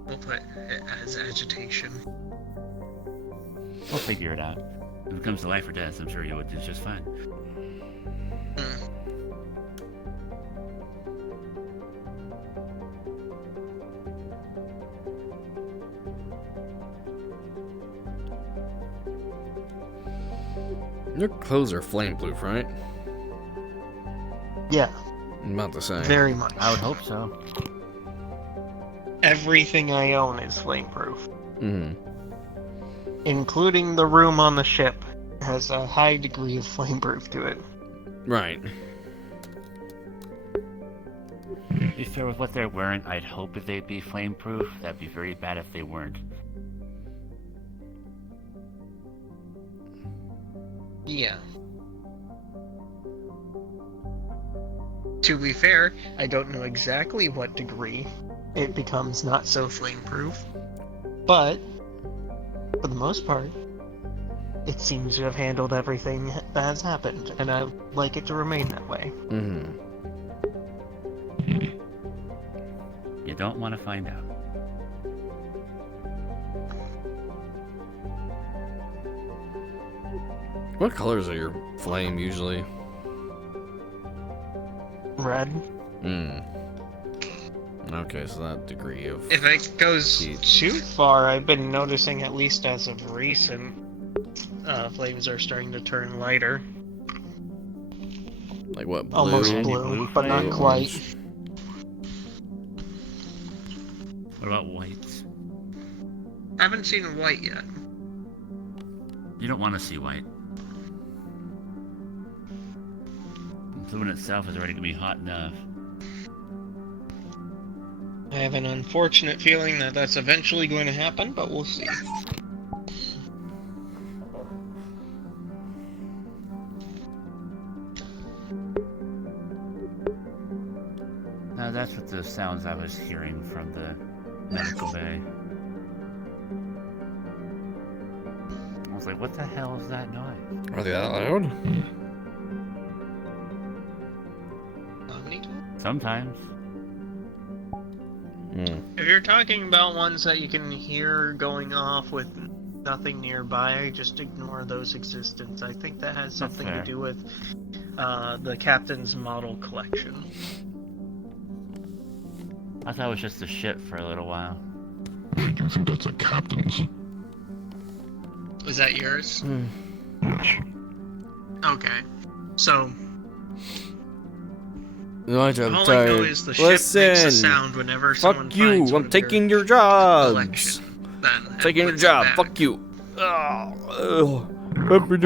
We'll put it as agitation. We'll figure it out. If it comes to life or death, I'm sure you would do just fine. Hmm. Your clothes are flame-proof, right? Yeah, I'm about to say. very much. I would hope so. Everything I own is flameproof, Mm-hmm. including the room on the ship. Has a high degree of flameproof to it. Right. To be fair with what they're wearing, I'd hope if they'd be flame-proof. That'd be very bad if they weren't. Yeah. To be fair, I don't know exactly what degree it becomes not so flame-proof. But, for the most part, it seems to have handled everything that has happened, and I'd like it to remain that way. Mm-hmm. You don't want to find out. What colors are your flame usually? Red. Hmm. Okay, so that degree of... If it goes heat. too Too far, I've been noticing, at least as of recent, flames are starting to turn lighter. Like what, blue? Almost Any blue, blue but not flame? quite. What about whites? I haven't seen white yet. You don't want to see white. The fluid itself is already going to be hot enough. I have an unfortunate feeling that that's eventually going to happen, but we'll see. Now that's what the sounds I was hearing from the medical bay. I was like, what the hell is that noise? Are they that loud? How many? Sometimes. Hmm. If you're talking about ones that you can hear going off with nothing nearby, just ignore those existence. I think that has something to fair. do with the captain's model collection. I thought it was just a ship for a little while. Wait, do you think that's a captain's? Was that yours? Yes. Okay. So, No, I'm all I know tired. is the ship makes a Listen! sound whenever someone Fuck you! finds one I'm of taking your collection. jobs! Then Taking your puts it job! back. Fuck you! Hope you're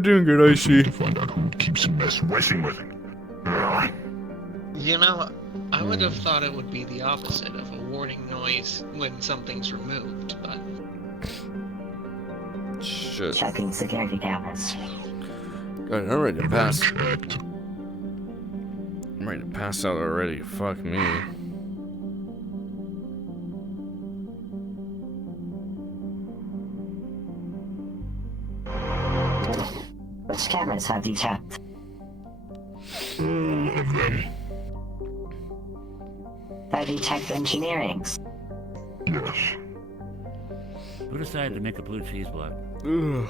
doing good, Icy. To find out who keeps messing with it. You know, I would have thought it would be the opposite of a warning noise when something's removed, but... Shit. Checking security cameras. God, I'm ready to pass. Checked. I'm ready to pass out already. Fuck me. Which cameras have you checked? All of them. Have you checked engineering's? Yes. Who decided to make a blue cheese block? Ugh.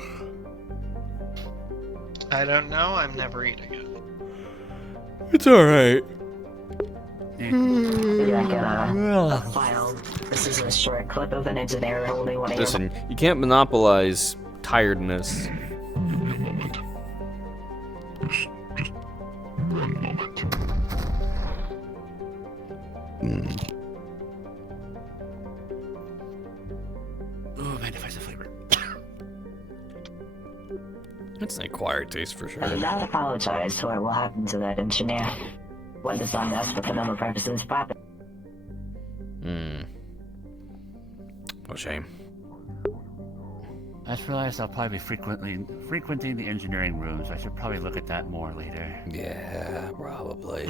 I don't know, I'm never eating it. It's alright. You're like a file. This is a short clip of an engineer holding one of your... Listen, you can't monopolize tiredness. Give me a moment. Just one moment. Oh, magnifies the flavor. It's an acquired taste for I sure. do not apologize for what will happen to that engineer. What is on us for criminal purposes proper. What a shame. I just realized I'll probably be frequenting the engineering rooms. I should probably look at that more later. Yeah, probably.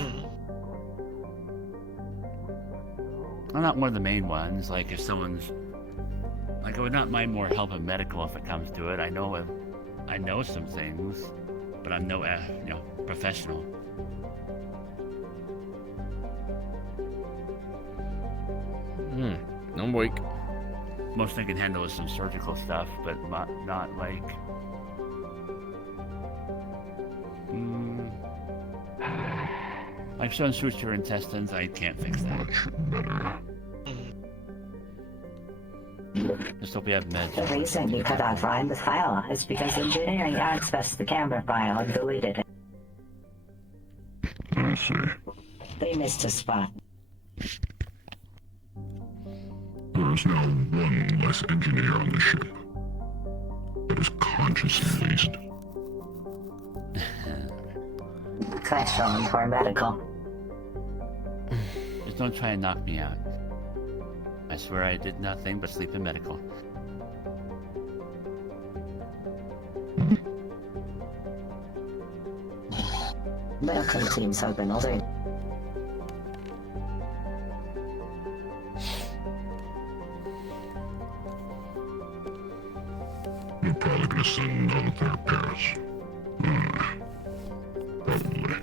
I'm not one of the main ones. Like if someone's, like I would not mind more help in medical if it comes to it. I know some things, but I'm no, professional. I'm awake. Most I can handle is some surgical stuff, but not like. Like someone shoots your intestines, I can't fix that. Much better. Just hope you have meds. The reason you cut off Ryan with file is because engineering accessed the camera file and deleted it. I see. They missed a spot. There is now one less engineer on the ship. That is conscious at least. Crash phone for medical. Just don't try and knock me out. I swear I did nothing but sleep in medical. Medical team's open all day. with their pairs. Probably.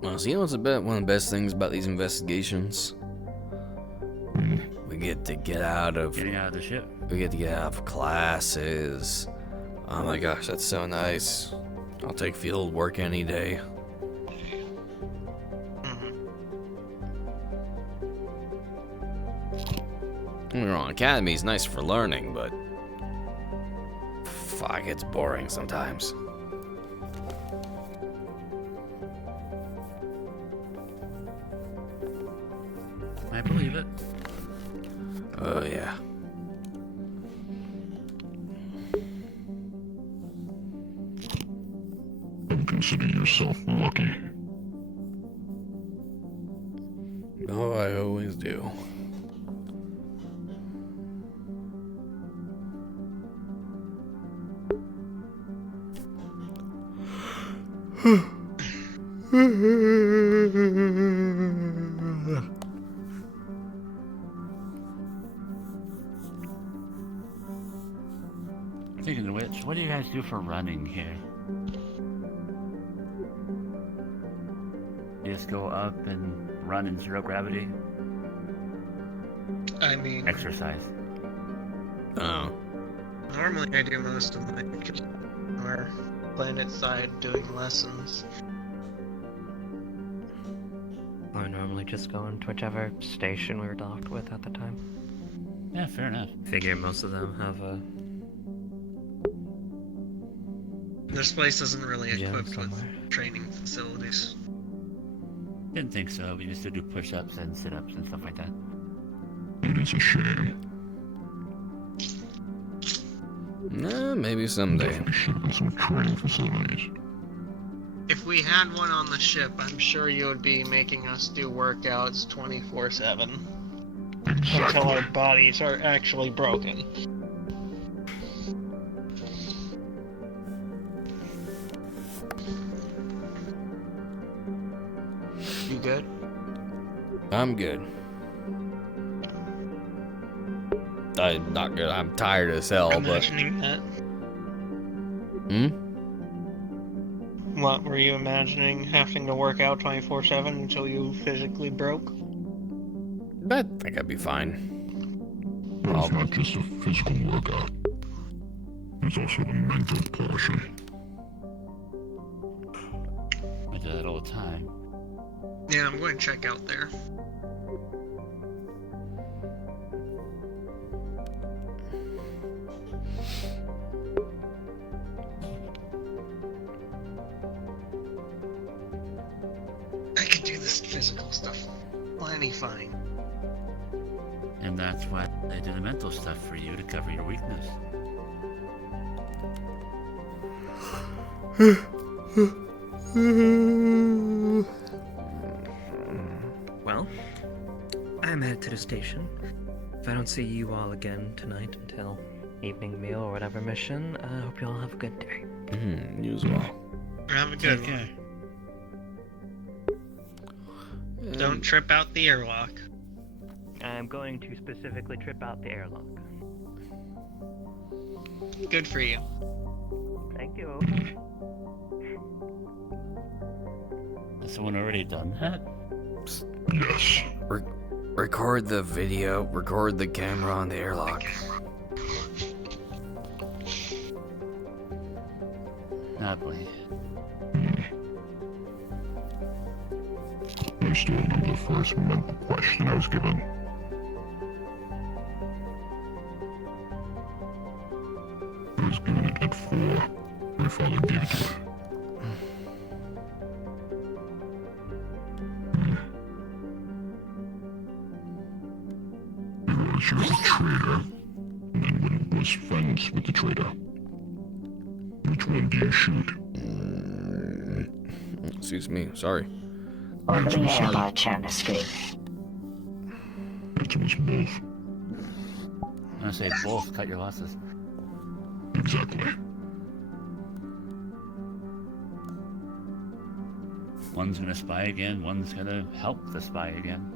Well, so you know what's one of the best things about these investigations? We get to get out of Getting out of the ship. We get to get out of classes. Oh my gosh, that's so nice. I'll take field work any day. Don't get me wrong, academy's nice for learning, but fuck, it's boring sometimes. I believe it. Oh yeah. Don't consider yourself lucky. Oh, I always do. Speaking of which, what do you guys do for running here? You just go up and run in zero gravity? I mean, Exercise. Oh. normally I do most of my our planet side doing lessons. I normally just go into whichever station we were docked with at the time. Yeah, fair enough. Figure most of them have a This place isn't really gym equipped somewhere. with training facilities. Didn't think so. We used to do push-ups and sit-ups and stuff like that. It is a shame. Nah, maybe someday. Definitely should have been some training facilities. If we had one on the ship, I'm sure you would be making us do workouts 24/7 until our Exactly. bodies are actually broken. You good? I'm good. I'm not good. I'm tired as hell, but. Imagining that. Hmm? What were you imagining? Having to work out 24/7 until you physically broke? I think I'd be fine. But it's not just a physical workout. There's also the mental portion. I do that all the time. Yeah, I'm going to check out there. I can do this physical stuff plenty fine. And that's why I do the mental stuff for you to cover your weakness. Well, I'm headed to the station. If I don't see you all again tonight until evening meal or whatever mission, I hope you all have a good day. You as well. Have a good Take one. care. Don't trip out the airlock. I'm going to specifically trip out the airlock. Good for you. Thank you. Has someone already done that? Yes. Record the video, record the camera on the airlock. Lovely. I still remember the first mental question I was given. I was given it at 4. My father gave it to me. He realized she was a traitor, and then was friends with the traitor. Which one do you shoot? Excuse me, sorry. Orderly airlock chemistry. It was both. I'm gonna say both. Cut your losses. Exactly. One's gonna spy again. One's gonna help the spy again.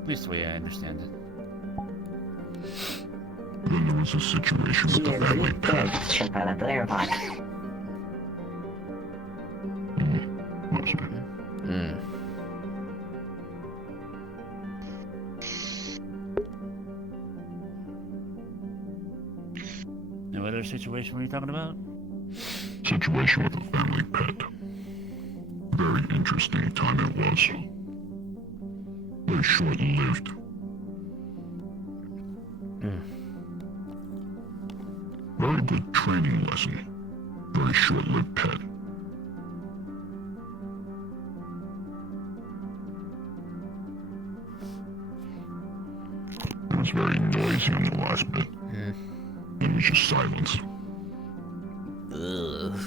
At least the way I understand it. Then there was a situation with the You're family good, pet. trip out of their box. Was it? Hmm. And what other situation were you talking about? Situation with a family pet. Very interesting time it was. Very short-lived. Very good training lesson. Very short-lived pet. It was very noisy on the last bit. It was just silence. Ugh.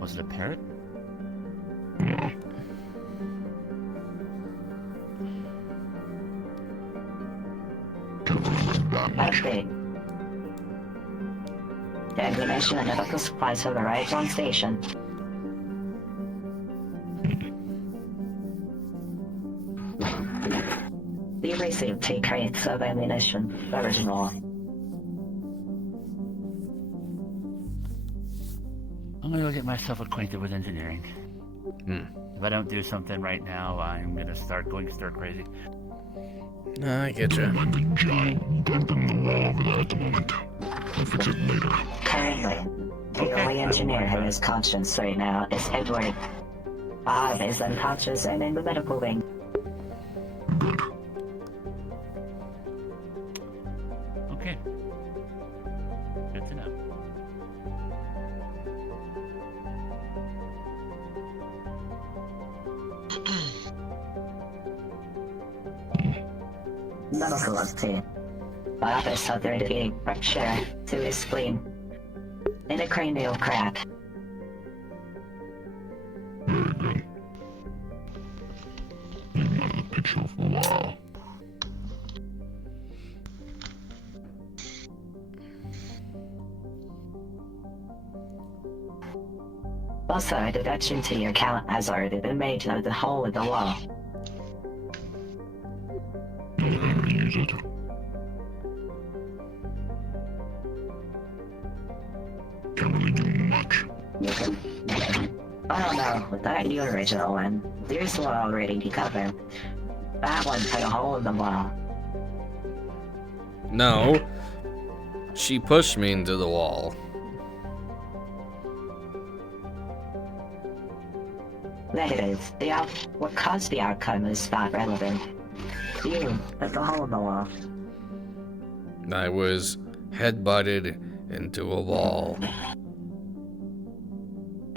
Was it a parrot? No. Can't remember that much. Okay. The ammunition and medical supplies have arrived on station. We received 2 crates of ammunition, original. I'm gonna go get myself acquainted with engineering. If I don't do something right now, I'm gonna start going stir crazy. Nah, I get Don't you. mind the giant dent in the wall over there at the moment. I'll fix it later. Currently, the only engineer who is conscious right now is Edward. Bob is unconscious and in the medical wing. Good. Okay. Good to know. Medical update. Bob is suffering a fracture to his spleen and a cranial crack. Very good. You've been out of the picture for a while. Also, a deduction to your account has already been made of the hole in the wall. No longer use it. Can't really do much. You can... Oh no, with that new original one, there's one already covered. That one put a hole in the wall. No. She pushed me into the wall. Negative. What caused the outcome is not relevant. You put the hole in the wall. I was head-butted into a wall.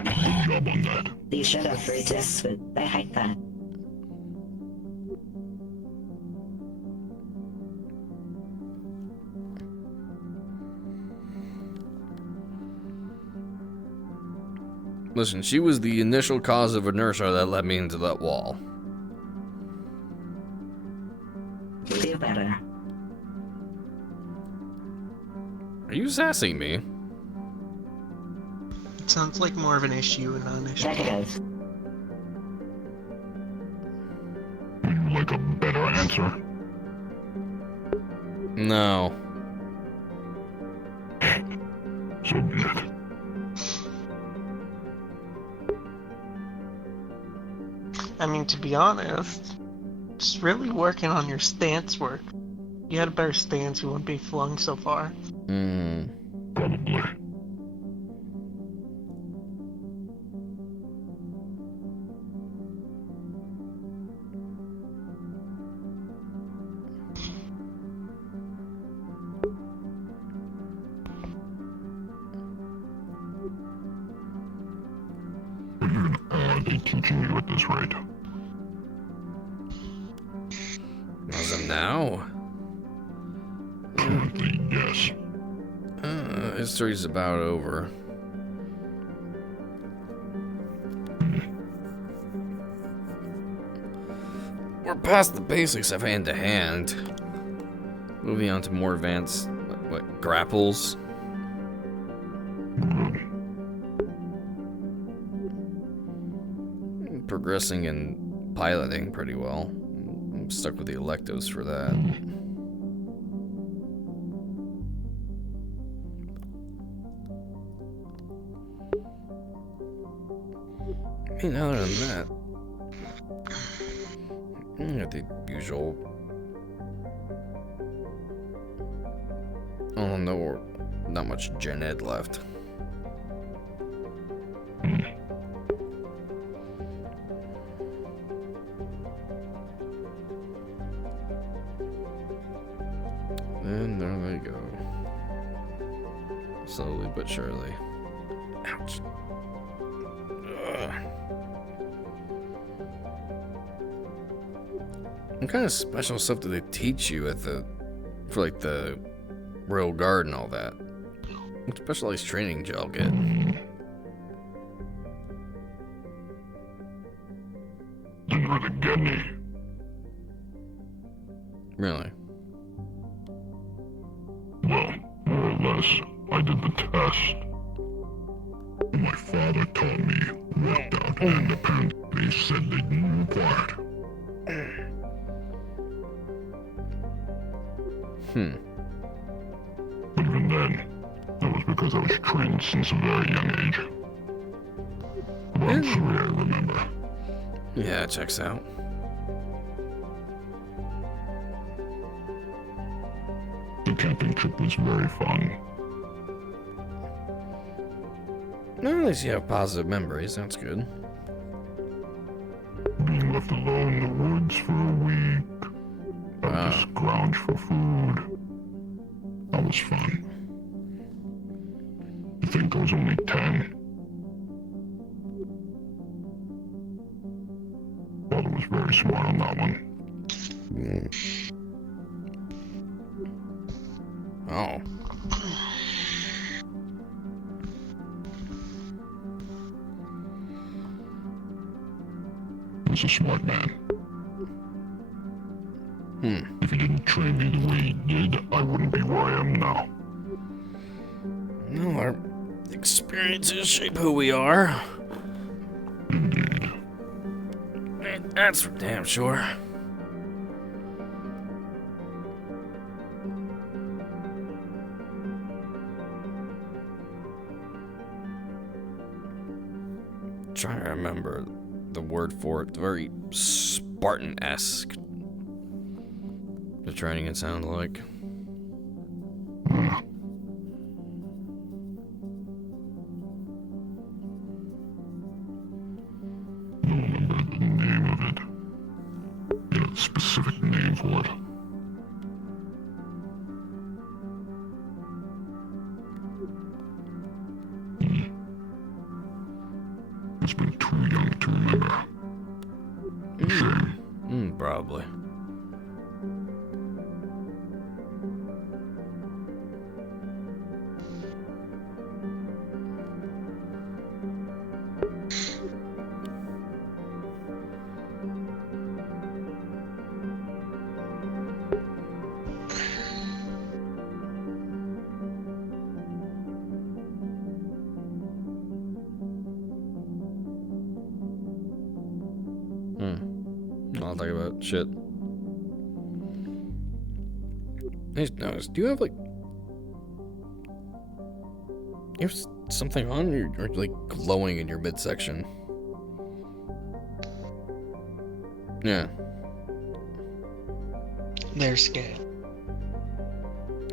Good job on that. You should have resisted. They hate that. Listen, she was the initial cause of inertia that led me into that wall. Do better. Are you sassing me? It sounds like more of an issue and non-issue. Negative. Would you like a better answer? No. So be it. I mean, to be honest, just really working on your stance work. You had a better stance, you wouldn't be flung so far. Probably. What even are they teaching you at this rate? As of now? Currently, yes. history's about over. We're past the basics of hand-to-hand. Moving on to more advanced, what, grapples? Progressing in piloting pretty well. I'm stuck with the Electos for that. I mean, other than that, got the usual. Oh no, not much gen ed left. And there they go. Slowly but surely. Ouch. Ugh. What kind of special stuff do they teach you at the, for like the Royal Guard and all that? What specialized training did y'all get? You're the Genny. Really? Well, more or less, I did the test. My father taught me, worked out, and apparently said they didn't require it. But even then, that was because I was trained since a very young age. About 3, I remember. Yeah, it checks out. The camping trip was very fun. Well, at least you have positive memories. That's good. Being left alone in the woods for a week, having to scrounge for food. That was fun. I think I was only 10. Father was very smart on that one. Oh. He was a smart man. If he didn't train me the way he did, I wouldn't be where I am now. No, our experiences shape who we are. Indeed. That's for damn sure. Trying to remember the word for it. Very Spartan-esque. The training it sounded like. I don't remember the name of it. He had a specific name for it. It's been too young to remember. Shame. Probably. I'll talk about shit. I just noticed, do you have like... You have something on you, or like glowing in your midsection? Yeah. They're scared.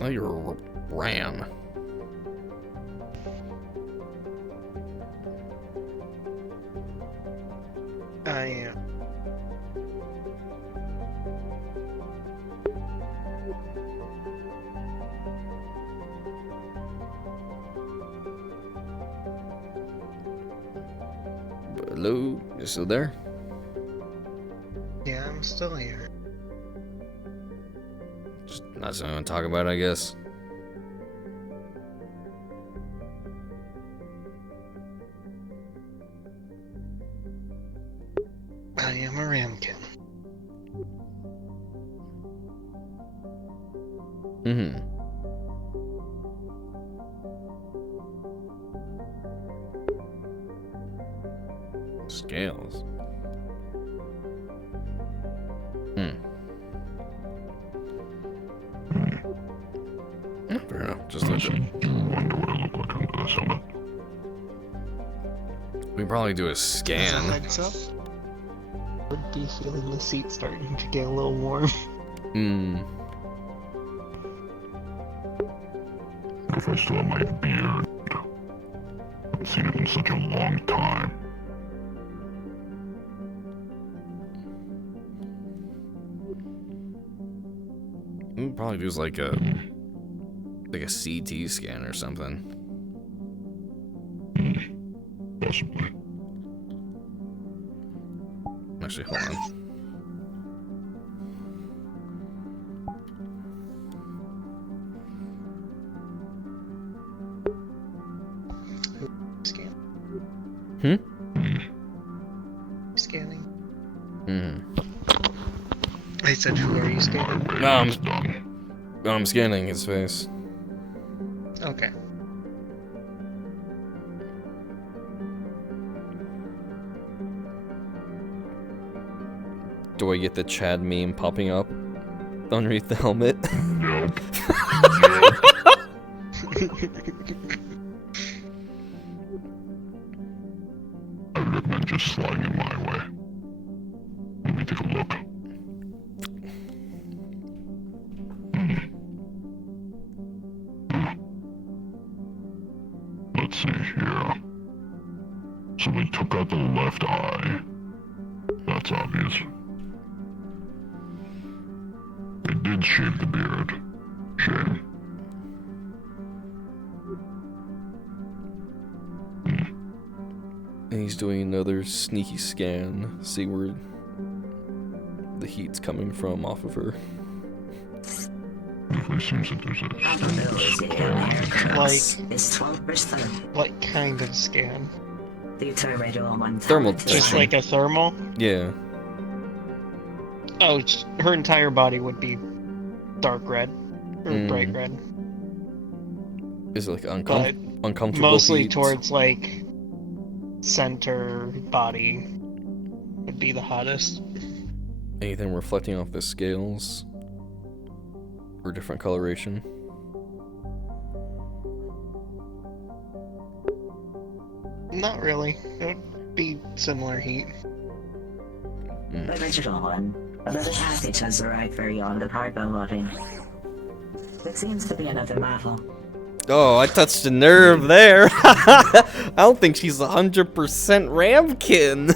Oh, you're a ram. I am. Hello? You still there? Yeah, I'm still here. Just not something to talk about, I guess. I am a ramkin. Mm-hmm. Scales. Yeah, fair enough. Just like Honestly, you wonder what I look like under this helmet. we probably do a As a scan. heads up, would be feeling the seat starting to get a little warm. Hmm. If I still have my beard, I haven't seen it in such a long time. We'll probably do like a CT scan or something. Possibly. Actually, hold on. Scan. Scanning. I said, who are you scanning? No, It's done. I'm scanning his face. Okay. Do I get the Chad meme popping up underneath the helmet? Nope. I recommend just sliding it my way. Let me take a look. Let's see here. So they took out the left eye. That's obvious. They did shave the beard. Shame. And he's doing another sneaky scan. See where the heat's coming from off of her. Definitely seems that there's a Like, It's 12%. what kind of scan? The original one. Thermal Just detection. like a thermal? Yeah. Oh, her entire body would be dark red. Or bright red. Is it like But uncomfortable mostly heat? towards, like, center body would be the hottest. Anything reflecting off the scales? Or different coloration? Not really. It would be similar heat. The original one. Although the package has arrived very on the cargo loading. It seems to be another model. Oh, I touched a nerve there. I don't think she's 100% Ramkin.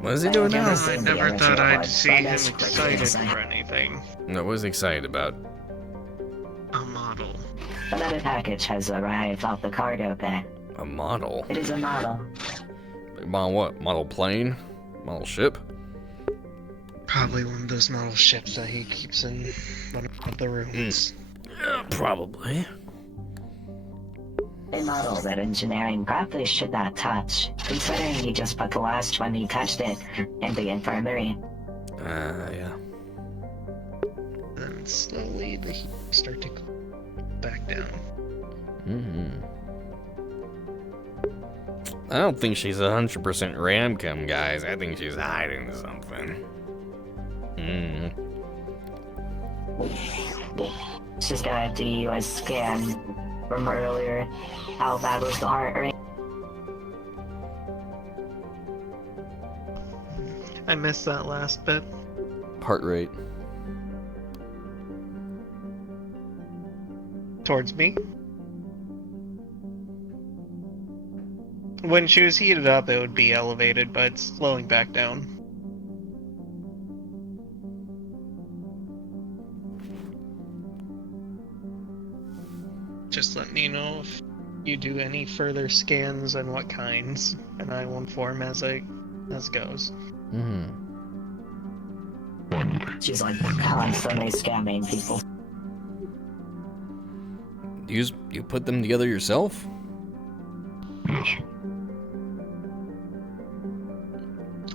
What is he doing now? I never thought I'd see him excited For anything. No, what was he excited about? a model. Another package has arrived off the cargo bay. A model? It is a model. Model what? Model plane? Model ship? Probably one of those model ships that he keeps in one of the rooms. Yeah, probably. A model that engineering probably should not touch, considering he just put the last one he touched it in the infirmary. Yeah. Then slowly the heat start to cool back down. I don't think she's 100% Ramcom, guys. I think she's hiding something. She's gonna do a scan from earlier. How bad was the heart rate? I missed that last bit. Heart rate. Towards me. When she was heated up, it would be elevated, but it's slowing back down. Just let me know if you do any further scans and what kinds, and I will inform as goes. She's like constantly scamming people. You put them together yourself? Yes.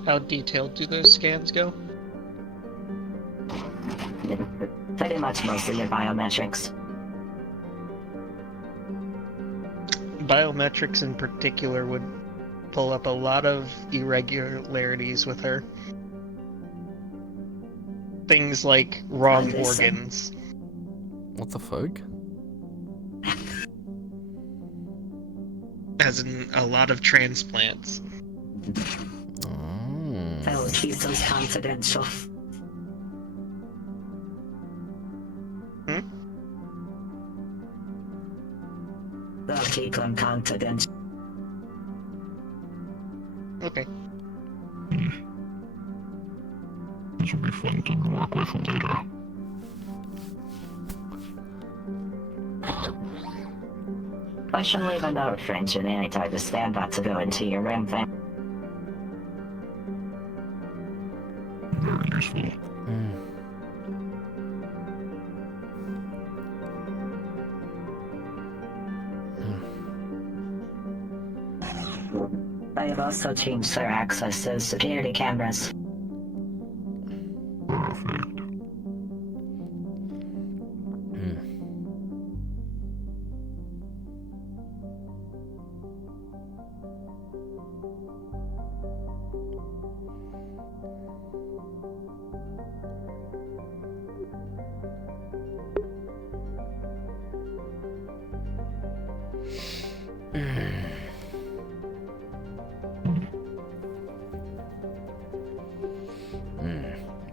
How detailed do those scans go? Pretty much mostly your biometrics. Biometrics in particular would pull up a lot of irregularities with her. Things like wrong organs. What the fuck? As in a lot of transplants. Oh. I will keep those confidential. They'll keep them confidential. Okay. This will be fun to work with later. I should leave a note for engineering type to stand by to go into your room thing. Very useful. I have also changed their access to security cameras. Perfect.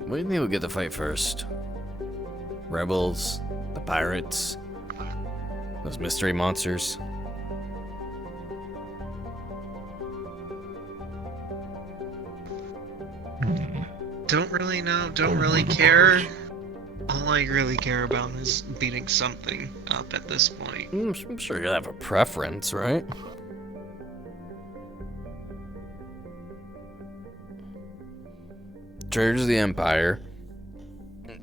What do you think we'll get to fight first? Rebels? The pirates? Those mystery monsters? Don't really know, don't really care. All I really care about is beating something up at this point. I'm sure you'll have a preference, right? Treasures of the Empire,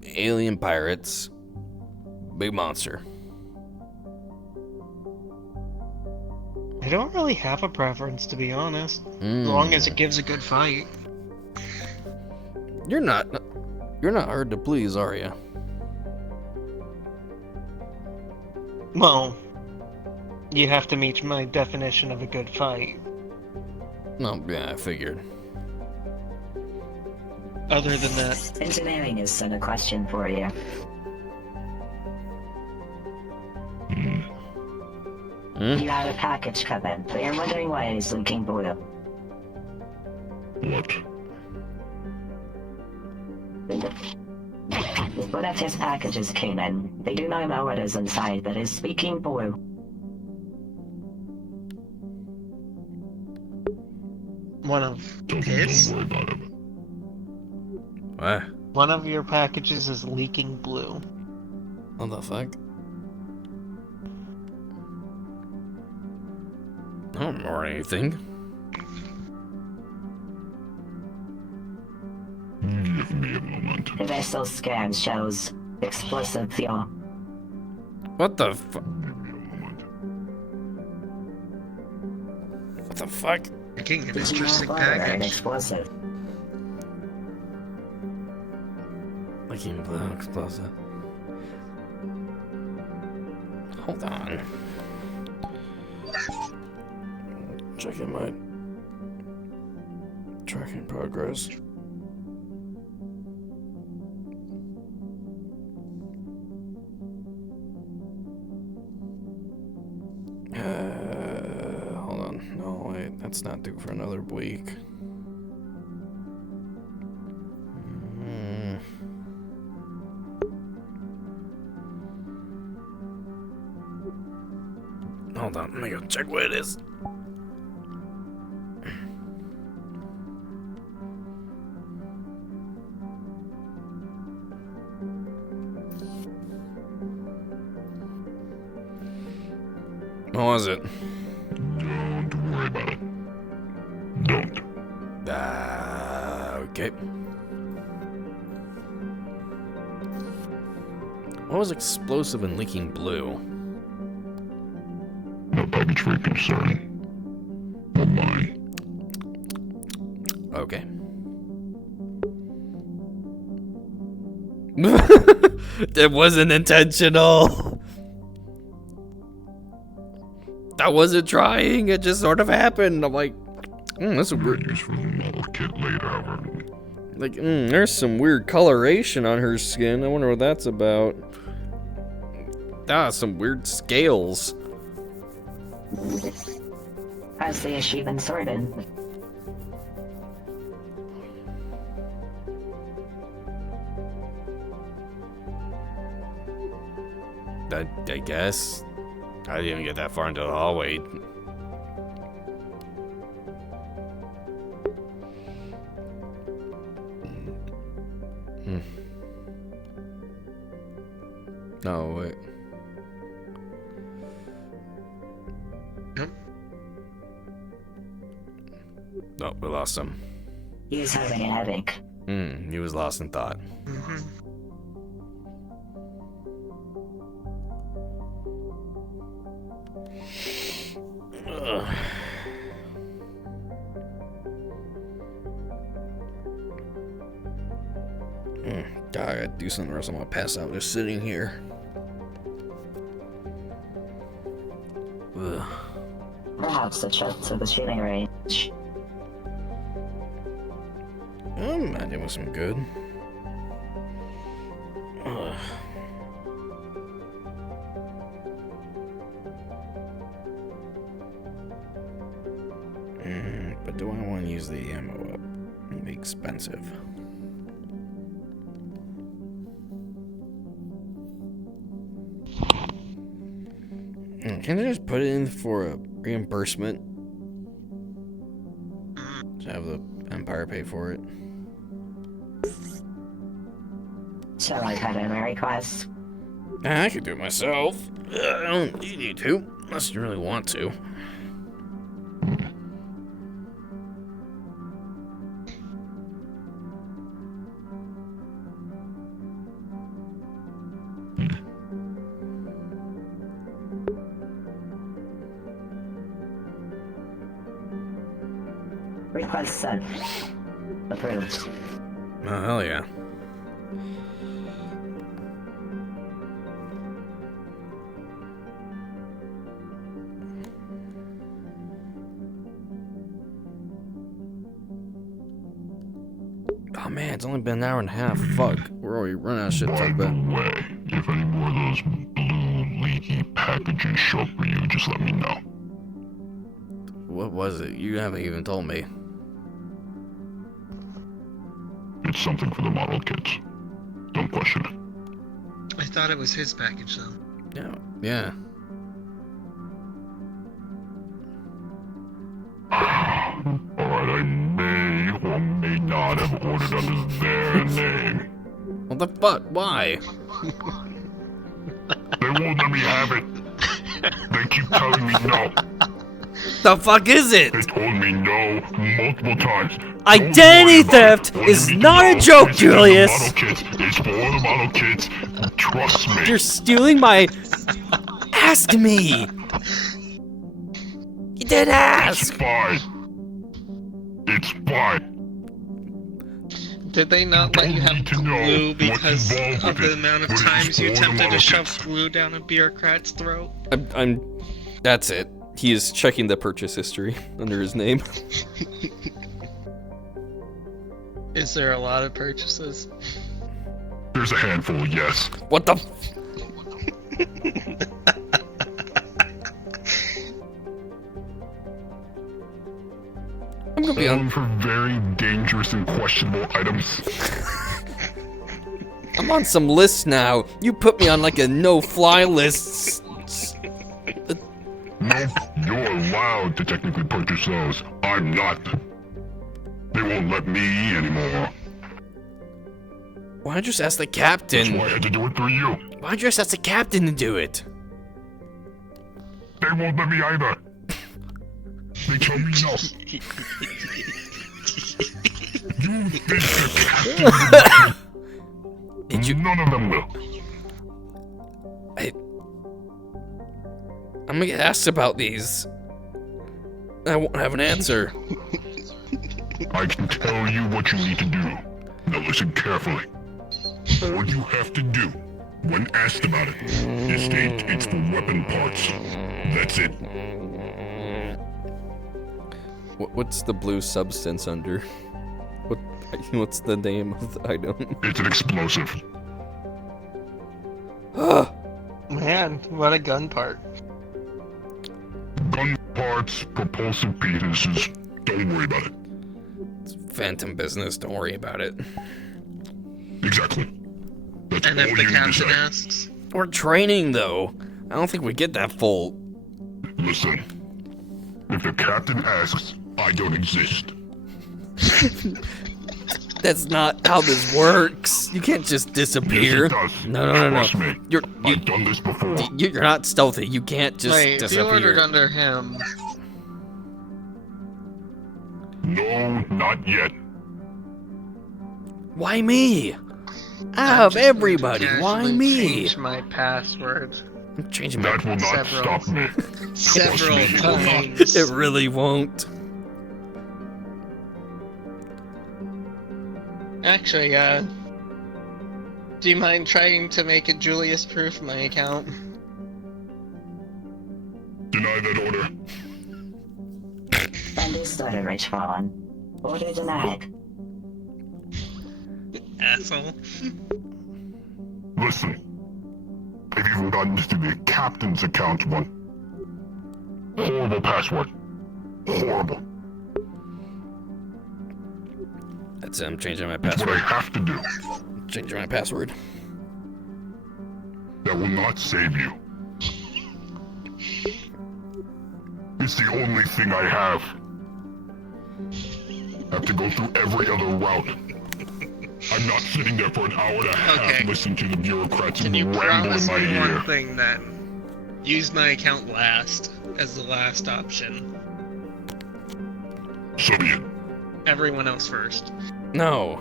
alien pirates, big monster. I don't really have a preference, to be honest. As long as it gives a good fight. You're not hard to please, are you? Well, you have to meet my definition of a good fight. No, yeah, I figured. Other than that, Engineering has sent a question for you. You had a package come in, but you're wondering why it is leaking blue. What? One of his packages came in. They do not know what is inside, but is speaking blue. one of his? Don't worry about it. What? One of your packages is leaking blue. What the fuck? I don't know anything. Give me a moment. The vessel scan shows explosive fuel. What the fuck? Give me a moment. What the fuck? Making an Did you not interesting order an package. explosive? Leaking blue explosive. Hold on. Checking my tracking progress. Hold on. No, wait. That's not due for another week. Hold on, let me go check what it is. What was it? Don't worry about it. Don't. Okay. What was explosive and leaking blue? package for your concern. Or mine. Okay. It wasn't intentional. I wasn't trying. It just sort of happened. I'm like, that's a weird. Use for the model kit later, however. Like, there's some weird coloration on her skin. I wonder what that's about. Some weird scales. How's the issue been sorted? I guess. I didn't even get that far into the hallway. No, wait. Nope. No, we lost him. He was having a headache. He was lost in thought. Mm-hmm. God, I gotta do something or else I'm gonna pass out just sitting here. Ugh. Perhaps a trip to the shooting range. That did some good. Ugh. But do I want to use the ammo up? It'll be expensive. Can I just put it in for a reimbursement? To have the Empire pay for it? Shall I cut in a request? I could do it myself. I don't need you to, unless you really want to. Request sent. Approved. Oh, hell yeah. Oh man, it's only been an hour and a half. Fuck. We're already running out of shit to talk By the about. way, if any more of those blue leaky packages show up for you, just let me know. What was it? You haven't even told me. It's something for the model kits. Don't question it. I thought it was his package, though. Yeah. Yeah. Alright, I may or may not have ordered under their name. What the fuck? Why? They won't let me have it. They keep telling me no. The fuck is it? They told me no multiple times. Identity theft is not a joke, Julius. It's for the model kits. Trust me. You're stealing my... Ask me. You didn't It's ask. fine. It's fine. Did they not let you have glue because of the amount of times you attempted to shove glue down a bureaucrat's throat? That's it. He is checking the purchase history under his name. Is there a lot of purchases? There's a handful, yes. What the? I'm gonna be All on. for very dangerous and questionable items. I'm on some lists now. You put me on like a no-fly list. Nope, you're allowed to technically purchase those. I'm not. They won't let me anymore. Why'd you just ask the That's captain? why I had to do it through you. Why'd you just ask the captain to do it? They won't let me either. They tell me no. You think the captain Did you? None of them will. I'm gonna get asked about these. I won't have an answer. I can tell you what you need to do. Now listen carefully. All you have to do, when asked about it, is state it's for weapon parts. That's it. What's the blue substance under? What's the name of the item? It's an explosive. Man, what a gun part. Gun parts, propulsive pieces. Don't worry about it. It's phantom business. Don't worry about it. Exactly. That's And all if the you need to captain say. asks, We're training, though. I don't think we get that full. Listen. If the captain asks, I don't exist. That's not how this works. You can't just disappear. Yes, it does. No. Trust me. You're I've done this before. you're not stealthy. You can't just wait, if you disappear. ordered under him, No, not yet. Why me? I'm Out of just going to everybody, why casually me? Change my password I'm changing my. That will not Several. stop me. several me, it will not. times. It really won't. Actually, do you mind trying to make it Julius proof my account? Deny that order. Understood, Rich Fallen. Order denied. Asshole. Listen. I've even gotten this to the captain's account one. Horrible password. Horrible. That's it. I'm changing my It's what I password. have to do. Changing my password. That will not save you. It's the only thing I have. I have to go through every other route. I'm not sitting there for an hour and a half Okay. listening to the bureaucrats Can you ramble promise in my me ear. one thing then? Use my account last, as the last option. So be it. Everyone else first. No.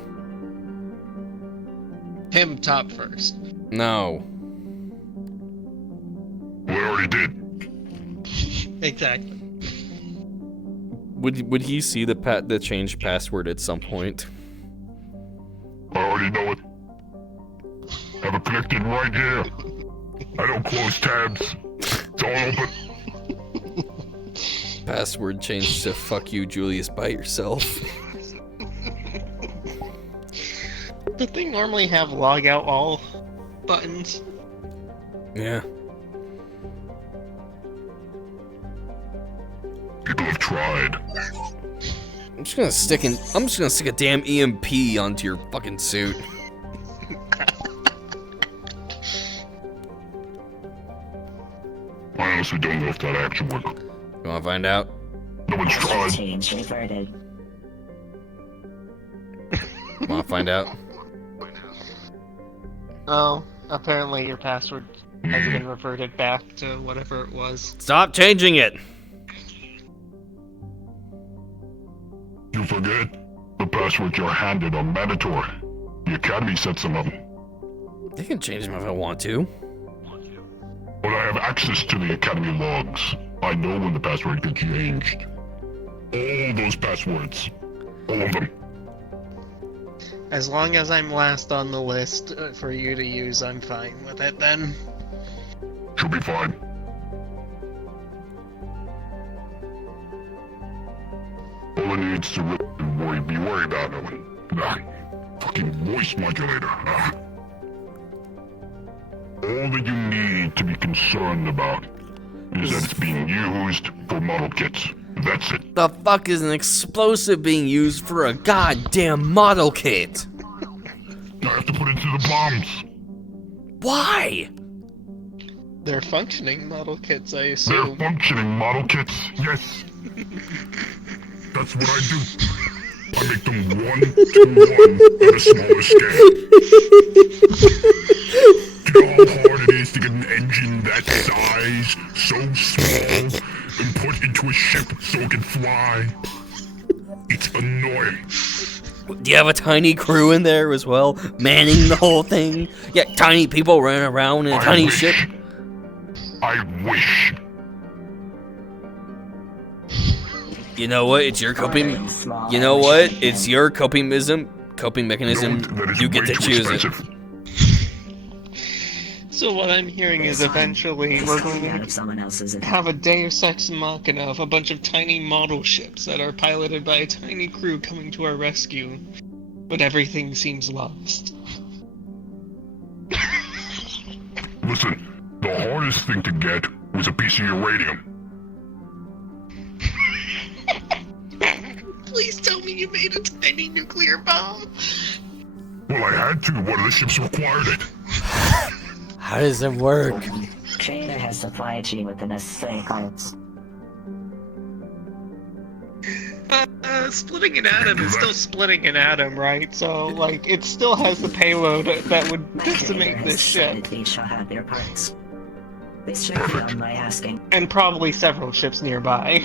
Him top first. No. Well, I already did. Exactly. Would he see the changed password at some point? I already know it. Have it connected right here. I don't close tabs. It's all open. Password changed to "fuck you, Julius" by yourself. Did they normally have log out all buttons? Yeah. People have tried. I'm just gonna stick a damn EMP onto your fucking suit. I honestly don't know if that actually work. You wanna find out? No one's tried. Change reverted. Wanna find out? Oh, apparently your password has been reverted back to whatever it was. Stop changing it! You forget? The passwords you're handed are mandatory. The Academy sets them up. I can change them if I want to. But I have access to the Academy logs. I know when the password gets changed. All those passwords. All of them. As long as I'm last on the list for you to use, I'm fine with it then. Should be fine. All it needs to be worried about, Owen. Fucking voice modulator. All that you need to be concerned about is that it's being used for model kits. That's it. The fuck is an explosive being used for a goddamn model kit? I have to put it into the bombs. Why? They're functioning model kits, I They're assume. functioning model kits, yes. That's what I do. I make them 1-to-1 at a smaller scale. Do you know how hard it is to get an engine that size, so small, and put into a ship so it can fly? It's annoying. Do you have a tiny crew in there as well, manning the whole thing? Yeah, tiny people running around in a tiny ship. I wish. You know what? It's your coping. Ordering small You know what? shipment. It's your coping mechanism. Note that is You get way to too choose expensive. it. So what I'm hearing is eventually It's we're coming going out to of someone else's account. have a Deus Ex Machina Of a bunch of tiny model ships that are piloted by a tiny crew coming to our rescue, but everything seems lost. Listen, the hardest thing to get was a piece of uranium. Please tell me you made a tiny nuclear bomb. Well, I had to. One of the ships required it. How does it work? Trader has supplied you with the necessary parts. splitting an atom is still splitting an atom, right? So like it still has the payload that would My trader decimate has this ship, said they shall have their parts. Please check it on my asking. and probably several ships nearby.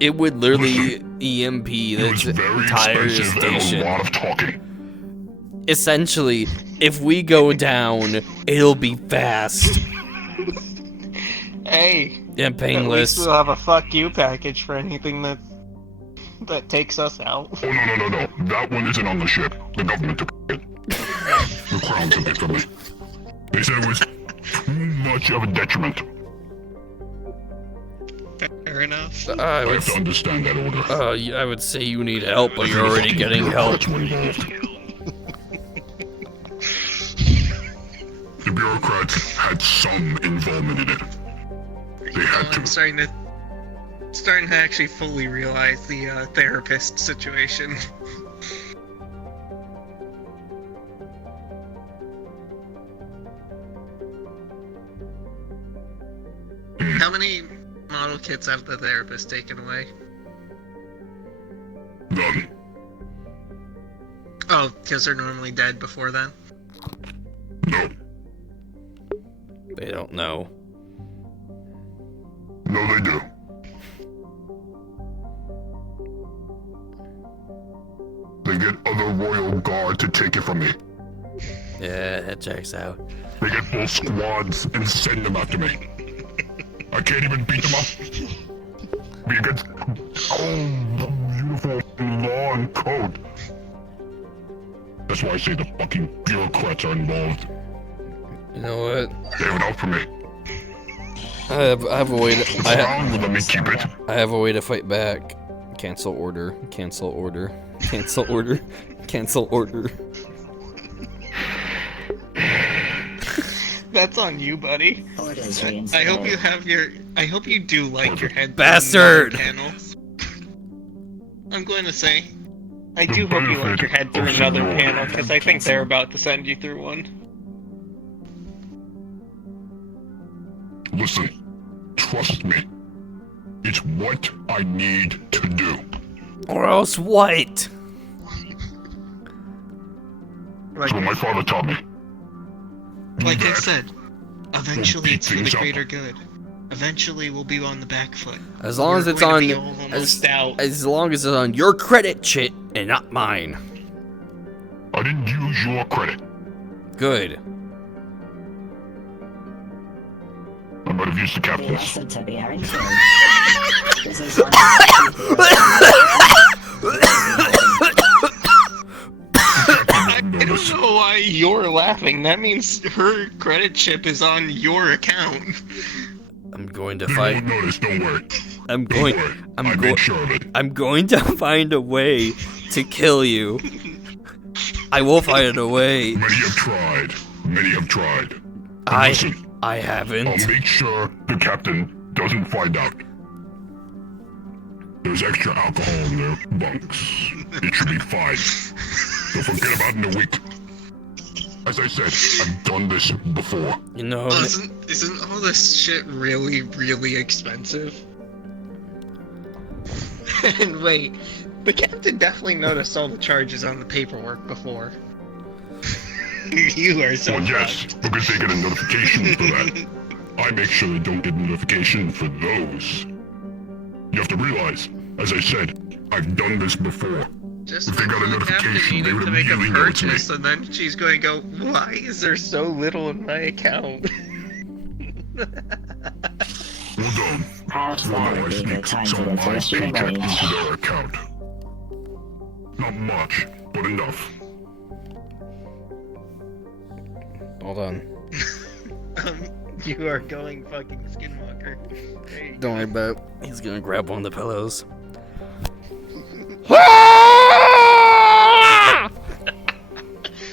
It would literally EMP It was the very entire expensive and a station. lot of talking. Essentially, if we go down, it'll be fast Hey, and at least painless. we'll have a fuck you package for anything that takes us out. Oh, no. That one isn't on the ship. The government took it. The Crown took it from me. They said it was too much of a detriment. Fair enough. I I would, have to understand that order. I would say you need help, but you're already getting help. Bureaucrats were involved. The bureaucrats had some involvement in it. They had I'm to. starting to actually fully realize the therapist situation. How many model kits have the therapist taken away? None. Oh, because they're normally dead before then? No. They don't know. No, they do. They get other royal guard to take it from me. Yeah, that checks out. They get full squads and send them after me. I can't even beat them up. Be against beautiful law and code. That's why I say the fucking bureaucrats are involved. You know what? They have it out for me. I have a way The to. Crown will let me keep it. I have a way to fight back. Cancel order. Cancel order. Cancel order. Cancel order. That's on you, buddy. Orders I reinstated. hope you have your. I hope you do like your head Bastard! panel. I'm going to say. I do hope you like your head through another panel, because I think they're about to send you through one. Listen, trust me. It's what I need to do. Or else what? That's what my father taught me. Do Like I that. said, eventually beat it's for the things up. greater good. Eventually we'll be on the back foot. As long as We're it's going on. to be all almost out. As long as it's on your credit shit and not mine. I didn't use your credit. Good. I might have used the The captain's. asset to be killed. This is one of I don't know why you're laughing. That means her credit chip is on your account. I'm going to They fight. won't notice, don't worry. I'm Don't going. worry. I'm I going. made sure of it. I'm going to find a way to kill you. I will find a way. Many have tried. Many have tried. And I listen, I'll haven't. make sure the captain doesn't find out. There's extra alcohol in their bunks. It should be fine. They'll forget about it in a week. As I said, I've done this before. You know. Oh, isn't all this shit really, really expensive? And wait, the captain definitely noticed all the charges on the paperwork before. You are so Well, yes, fucked. because they get a notification for that. I make sure they don't get a notification for those. You have to realize, as I said, I've done this before. Just If they got a mention the captain notification, they needed would to make a immediately know it's me. purchase, and then she's going to go, why is there so little in my account? Well done. Perhaps Well, that now I would be a good sneak time to some get of to my the shooting paycheck range. into their account. Not much, but enough. Hold on. You are going fucking skinwalker. There you Don't worry about it. He's gonna grab one of the pillows.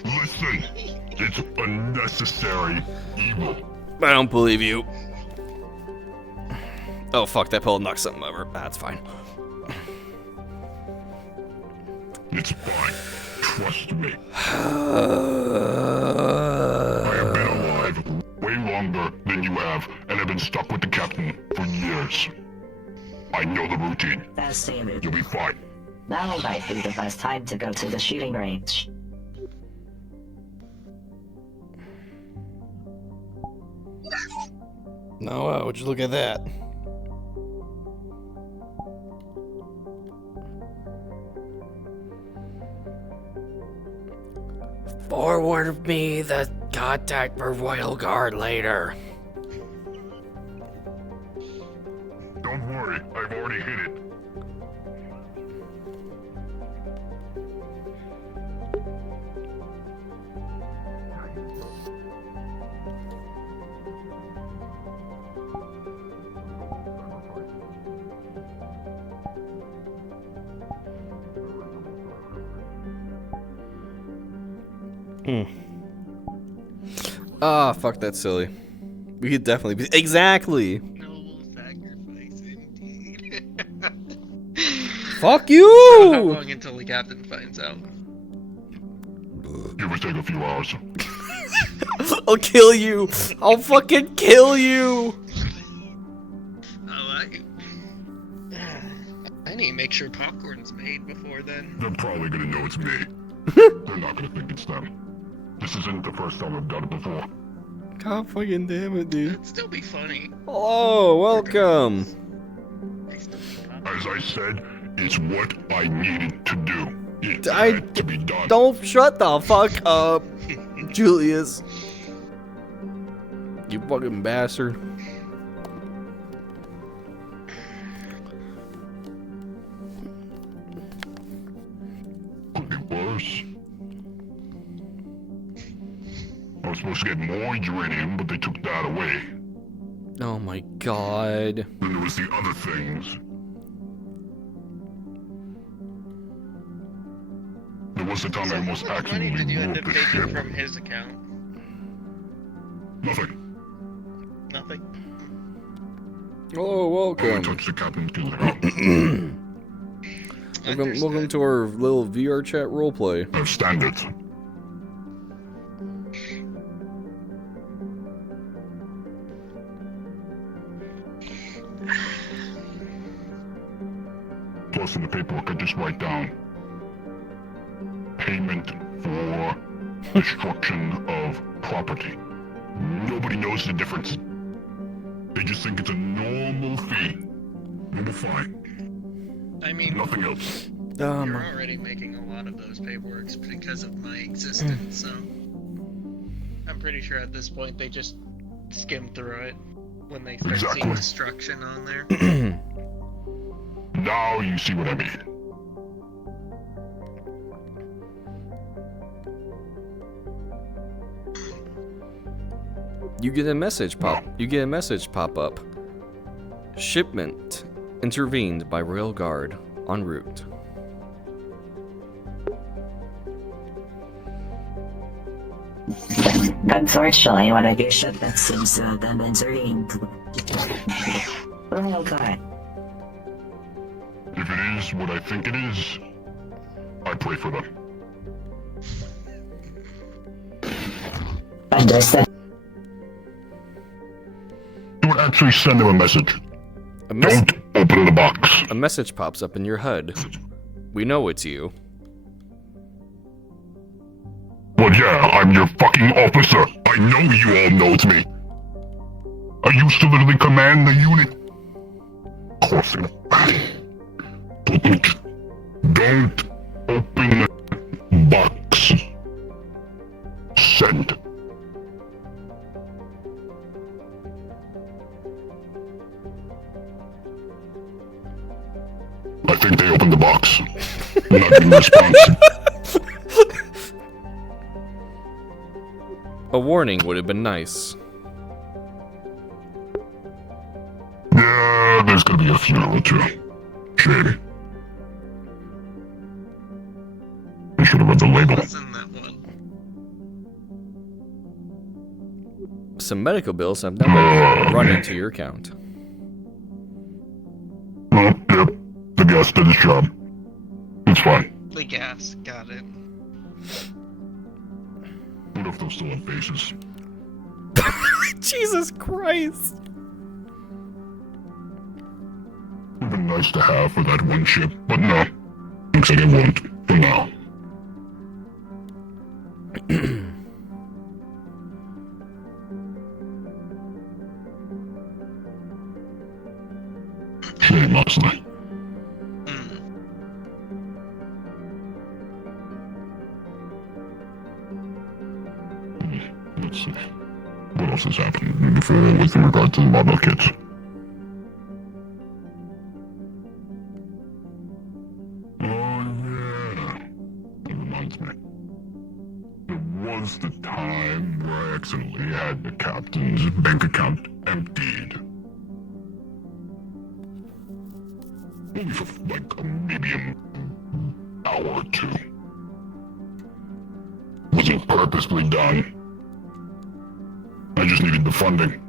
Listen, it's unnecessary evil. I don't believe you. Oh fuck, that pillow knocked something over. That's fine. It's fine. Trust me. I have been alive way longer than you have, and have been stuck with the captain for years. I know the routine. Septimus, You'll be fine. now might be the best time to go to the shooting range. No, would you look at that? Forward me the contact for Royal Guard later. Don't worry, I've already hit it. Ah, fuck, that's silly. We could definitely be. Exactly! Noble sacrifice indeed. Fuck So how you! long until the captain finds out? Give or take a few hours. I'll kill you! I'll fucking kill you! Oh, I need to make sure popcorn's made before then. They're probably gonna know it's me. They're not gonna think it's them. This isn't the first time I've done it before. God fucking damn it, dude. It'd still be funny. Hello, welcome. I still need popcorn. As I said, it's what I needed to do. It I had to be done. Don't shut the fuck up, Julius. You fucking bastard. Could be worse. I was supposed to get more uranium, but they took that away. Oh my god. Then there was the other things. There was the time I almost How much money accidentally did you end blew up up the taking ship. from his account? Nothing. Nothing. Oh, I welcome. touched the captain's account. Welcome to our little VR chat roleplay. I have standards. Plus in the paperwork I just write down payment for destruction of property. Nobody knows the difference. They just think it's a normal fee. Normal fine. I mean, Nothing else. you're already making a lot of those paperworks because of my existence, so I'm pretty sure at this point they just skim through it when they start seeing Exactly. destruction on there. Now you see what I mean. You get a message pop up. Shipment intervened by Royal Guard en route. Unfortunately, one of your shipments seems to have been intervened. Royal Guard. If it is what I think it is, I pray for them. Understood. Don't actually send them a message. A, mes- Don't open the box. a message pops up in your HUD. We know it's you. Well, yeah, I'm your fucking officer. I know you all know it's me. I used to literally command the unit. Of course, don't open the box. Send. think they opened the box. Not getting a response. A warning would have been nice. Yeah, there's gonna be a funeral too. Shady. I should have read the label. What's in that one? Some medical bills have never run into your account. Oh, yep. The gas did its job. It's fine. The gas, got it. What if they're still on bases? Jesus Christ! Would have been nice to have for that one ship, but no. Looks like it won't, for now. Shame, honestly. Let's see. What else has happened before with regard to the model kits? Oh yeah. That reminds me. There was the time where I accidentally had the captain's bank account emptied. Only for like maybe an hour or two. Wasn't purposely done. I just needed the funding.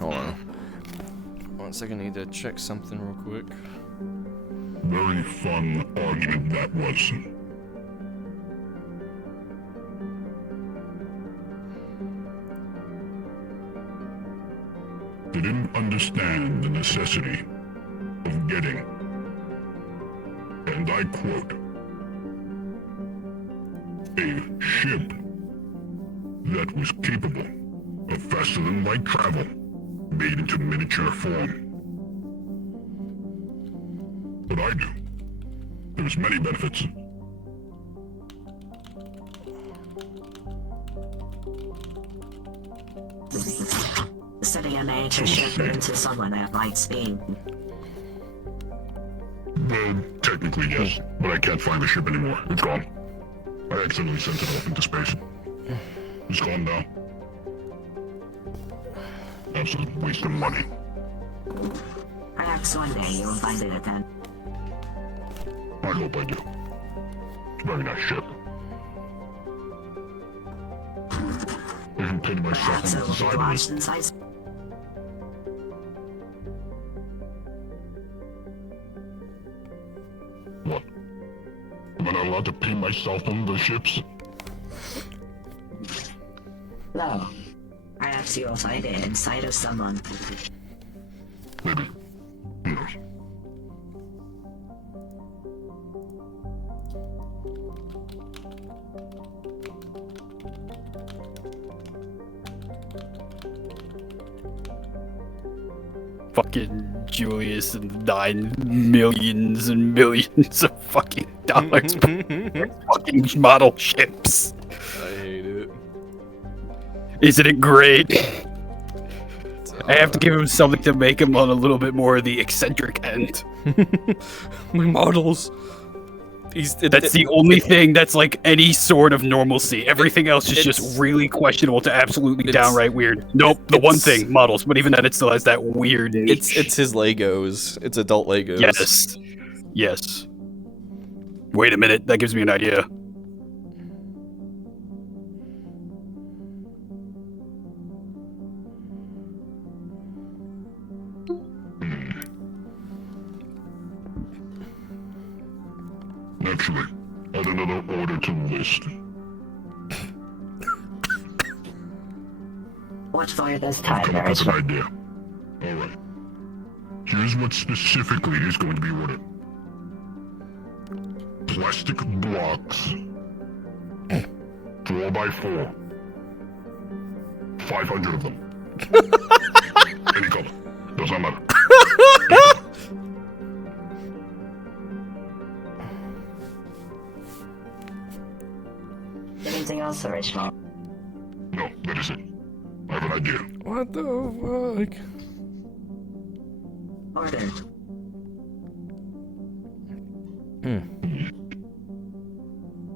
Hold on. 1 second, I need to check something real quick. Very fun argument that was. They didn't understand the necessity of getting, and I quote, a ship that was capable of faster than light travel, made into miniature form. What I do, there's many benefits. Setting a nature ship into someone at light speed. Well, technically yes, but I can't find the ship anymore. It's gone. I accidentally sent it off into space. It's gone now. Absolute waste of money. Perhaps one day you'll find it again. I hope I do. It's a very nice ship. I even painted myself Perhaps on it the will be side of launched it. inside. What? Am I not allowed to paint myself on the ships? No. Perhaps you'll find it inside of someone. Maybe. Who knows? Fucking Julius and 9 millions and millions of fucking dollars for fucking model ships. I hate it. Isn't it great? I have to give him something to make him on a little bit more of the eccentric end. My models. That's the only thing that's like any sort of normalcy. Everything else is it's- just really questionable to absolutely it's- downright weird. Nope, the one it's- thing, models, but even then it still has that weird niche. It's his Legos. It's adult Legos. Yes. Yes. Wait a minute, that gives me an idea. Actually, add another order to the list. What for this I've time, come up there with is an idea. Alright. Here's what specifically is going to be ordered. Plastic blocks. 4x4. 500 of them. Any color. Does not matter. anything else original. No, that is it. I have an idea. What the fuck? Order.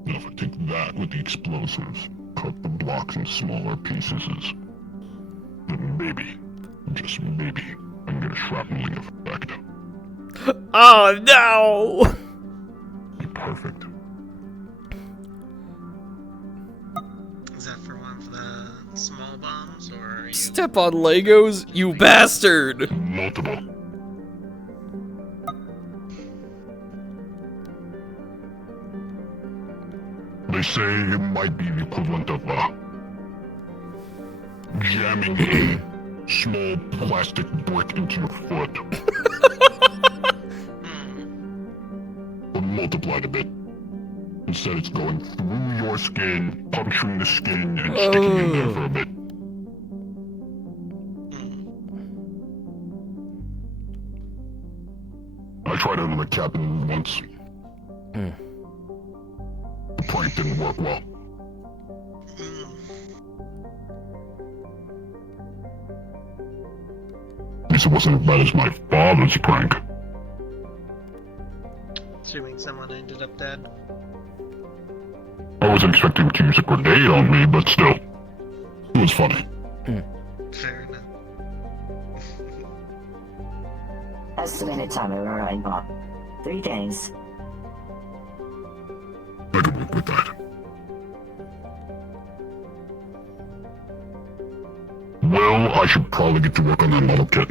Now if I take that with the explosives, cut the blocks in smaller pieces, then maybe, just maybe, I can get a shrapneling effect. Oh no! Be perfect. Is that for one of the small bombs, or are you... Step on Legos, you bastard! Multiple. They say it might be the equivalent of, jamming a small plastic brick into your foot. But multiplied a bit. Instead it's going through your skin, puncturing the skin, and sticking in there for a bit. I tried it on the captain once. The prank didn't work well. At least it wasn't as bad as my father's prank. Assuming someone ended up dead. I wasn't expecting to use a grenade on me, but still. It was funny. Fair enough. Estimated time of arrival bomb. 3 days. I could work with that. Well, I should probably get to work on that model kit.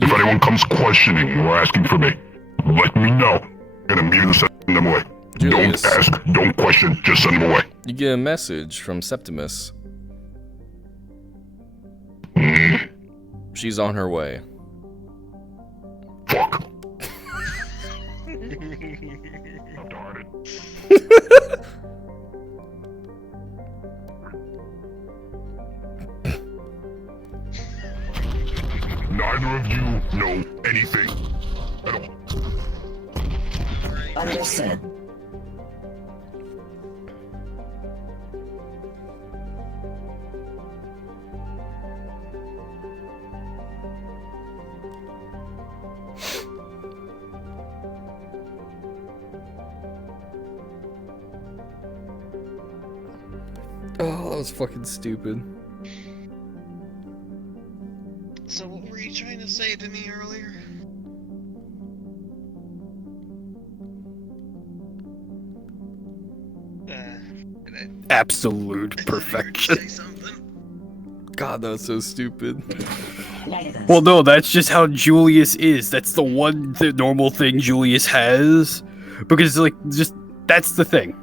If anyone comes questioning or asking for me, let me know, and immediately send them away. Julius. Don't ask, don't question, just send them away. You get a message from Septimus. She's on her way. Fuck. Darn it. Neither of you know anything at all. Understood. Oh, that was fucking stupid. So what were you trying to say to me earlier? Absolute perfection. Say something? God, that was so stupid. Negative. Well, no, that's just how Julius is. That's the normal thing Julius has. Because, like, just, that's the thing.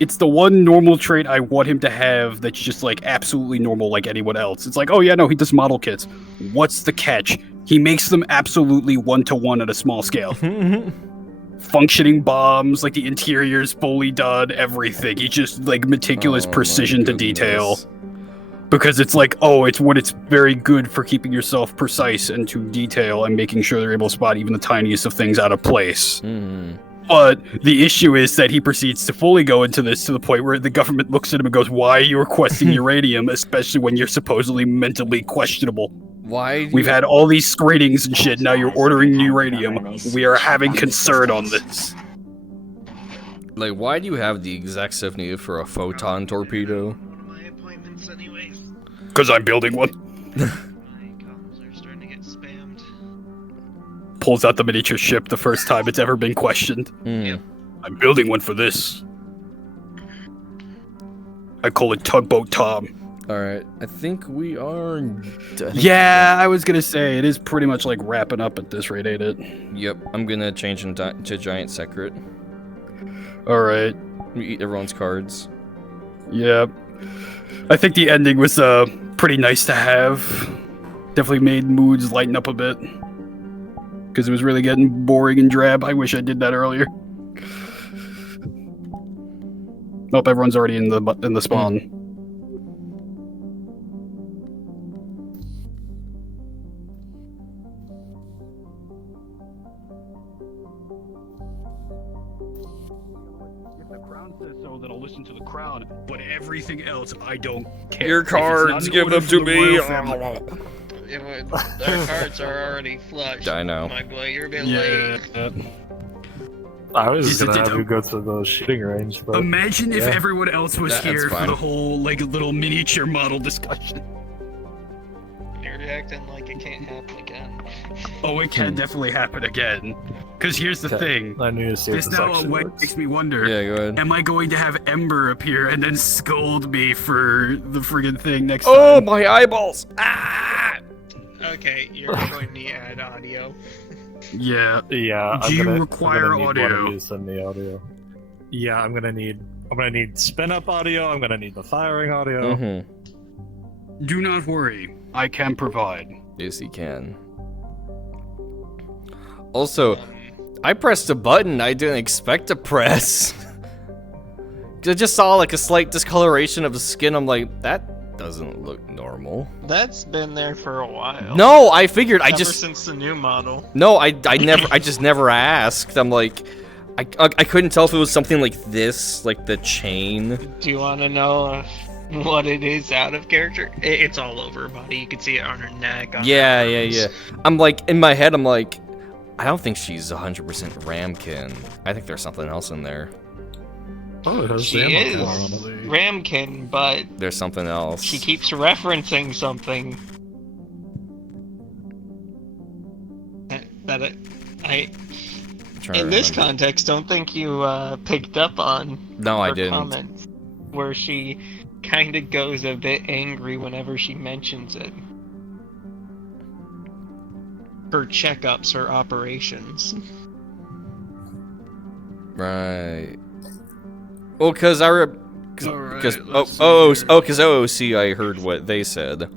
It's the one normal trait I want him to have that's just, like, absolutely normal like anyone else. It's like, oh yeah, no, he does model kits. What's the catch? He makes them absolutely 1-to-1 at a small scale. Functioning bombs, like the interior's fully done, everything. He just, like, meticulous Oh, my precision to goodness. detail. Because it's like, oh, it's when it's very good for keeping yourself precise and to detail and making sure they're able to spot even the tiniest of things out of place. But the issue is that he proceeds to fully go into this to the point where the government looks at him and goes, why are you requesting uranium, especially when you're supposedly mentally questionable? Why? do We've you- had all these screenings and shit, now you're ordering uranium. We are having concern on this. Like, why do you have the exact stuff needed for a photon torpedo? One of my appointments anyways. Because I'm building one. My comms are starting to get spammed. Pulls out the miniature ship the first time it's ever been questioned. I'm building one for this. I call it Tugboat Tom. Alright, I think we are... Yeah, I was gonna say, it is pretty much like wrapping up at this rate, ain't it? Yep, I'm gonna change them to Giant Secret. Alright, We eat everyone's cards. yep. I think the ending was pretty nice to have. Definitely made moods lighten up a bit. Because it was really getting boring and drab. I wish I did that earlier. Nope, everyone's already in the spawn. If the crown says so, then I'll listen to the crown. But everything else, I don't care. Your If it's not cards, an give order them for to the me. royal family- Our cards are already flushed. I know. My boy, you're a bit late. I was Is just gonna it- have you go to the shooting range, but Imagine if yeah. everyone else was That's here for fine. the whole like little miniature model discussion. You're acting like it can't happen again. Oh, it can definitely happen again. Because here's the thing. I need to see if This this now actually works. makes me wonder. Yeah, go ahead. Am I going to have Ember appear and then scold me for the friggin' thing next Oh, time? my eyeballs! Ah! Okay, you're going to add audio. Yeah. Yeah. Do you I'm require gonna need audio? One of you to send me audio. Yeah, I'm gonna need spin up audio. I'm gonna need the firing audio. Mm-hmm. Do not worry. I can provide. Yes, he can. Also, I pressed a button I didn't expect to press. 'Cause I just saw like a slight discoloration of the skin. I'm like, that doesn't look normal. That's been there for a while. No, I figured. Ever since the new model. No, I just never asked. I'm like, I couldn't tell if it was something like this, like the chain. Do you want to know what it is out of character? It's all over her body. You can see it on her neck. On Yeah, her yeah, arms. yeah. I'm like, in my head, I'm like, I don't think she's 100% Ramkin. I think there's something else in there. Oh, it has She the is ammo on it. Ramkin, but There's something else. she keeps referencing something that in this context, don't think you picked up on. No, I her didn't. Comments where she kind of goes a bit angry whenever she mentions it. Her checkups, her operations. Right. Well, cause I Alright, because let's see because OOC, I heard what they said.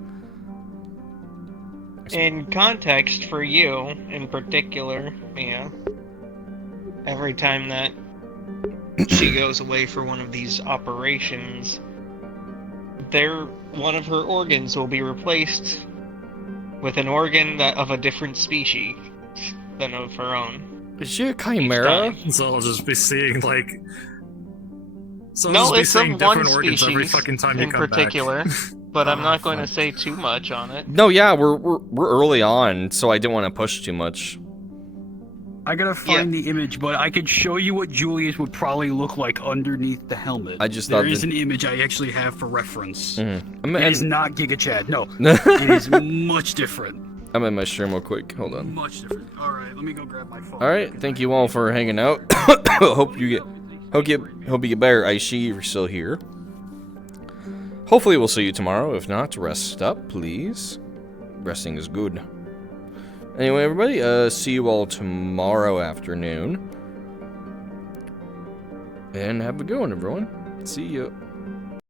In context for you, in particular, Mia, every time that she goes away for one of these operations, one of her organs will be replaced with an organ of a different species than of her own. Is she a chimera? So I'll just be seeing like. So I'll No, just be it's of seeing one different organs every species fucking time you in come particular, back. but I'm Oh, not going to fuck. say too much on it. No, yeah, we're early on, so I didn't want to push too much. I gotta find the image, but I could show you what Julius would probably look like underneath the helmet. I just there thought is that- an image I actually have for reference. I'm It is in, not Giga Chad. No, it is much different. I'm in my stream real quick. Hold on. Much different. All right, let me go grab my phone. All right, thank you all for hanging out. hope you get better, Aishi, if you're still here. Hopefully we'll see you tomorrow. If not, rest up, please. Resting is good. Anyway, everybody, see you all tomorrow afternoon. And have a good one, everyone. See you.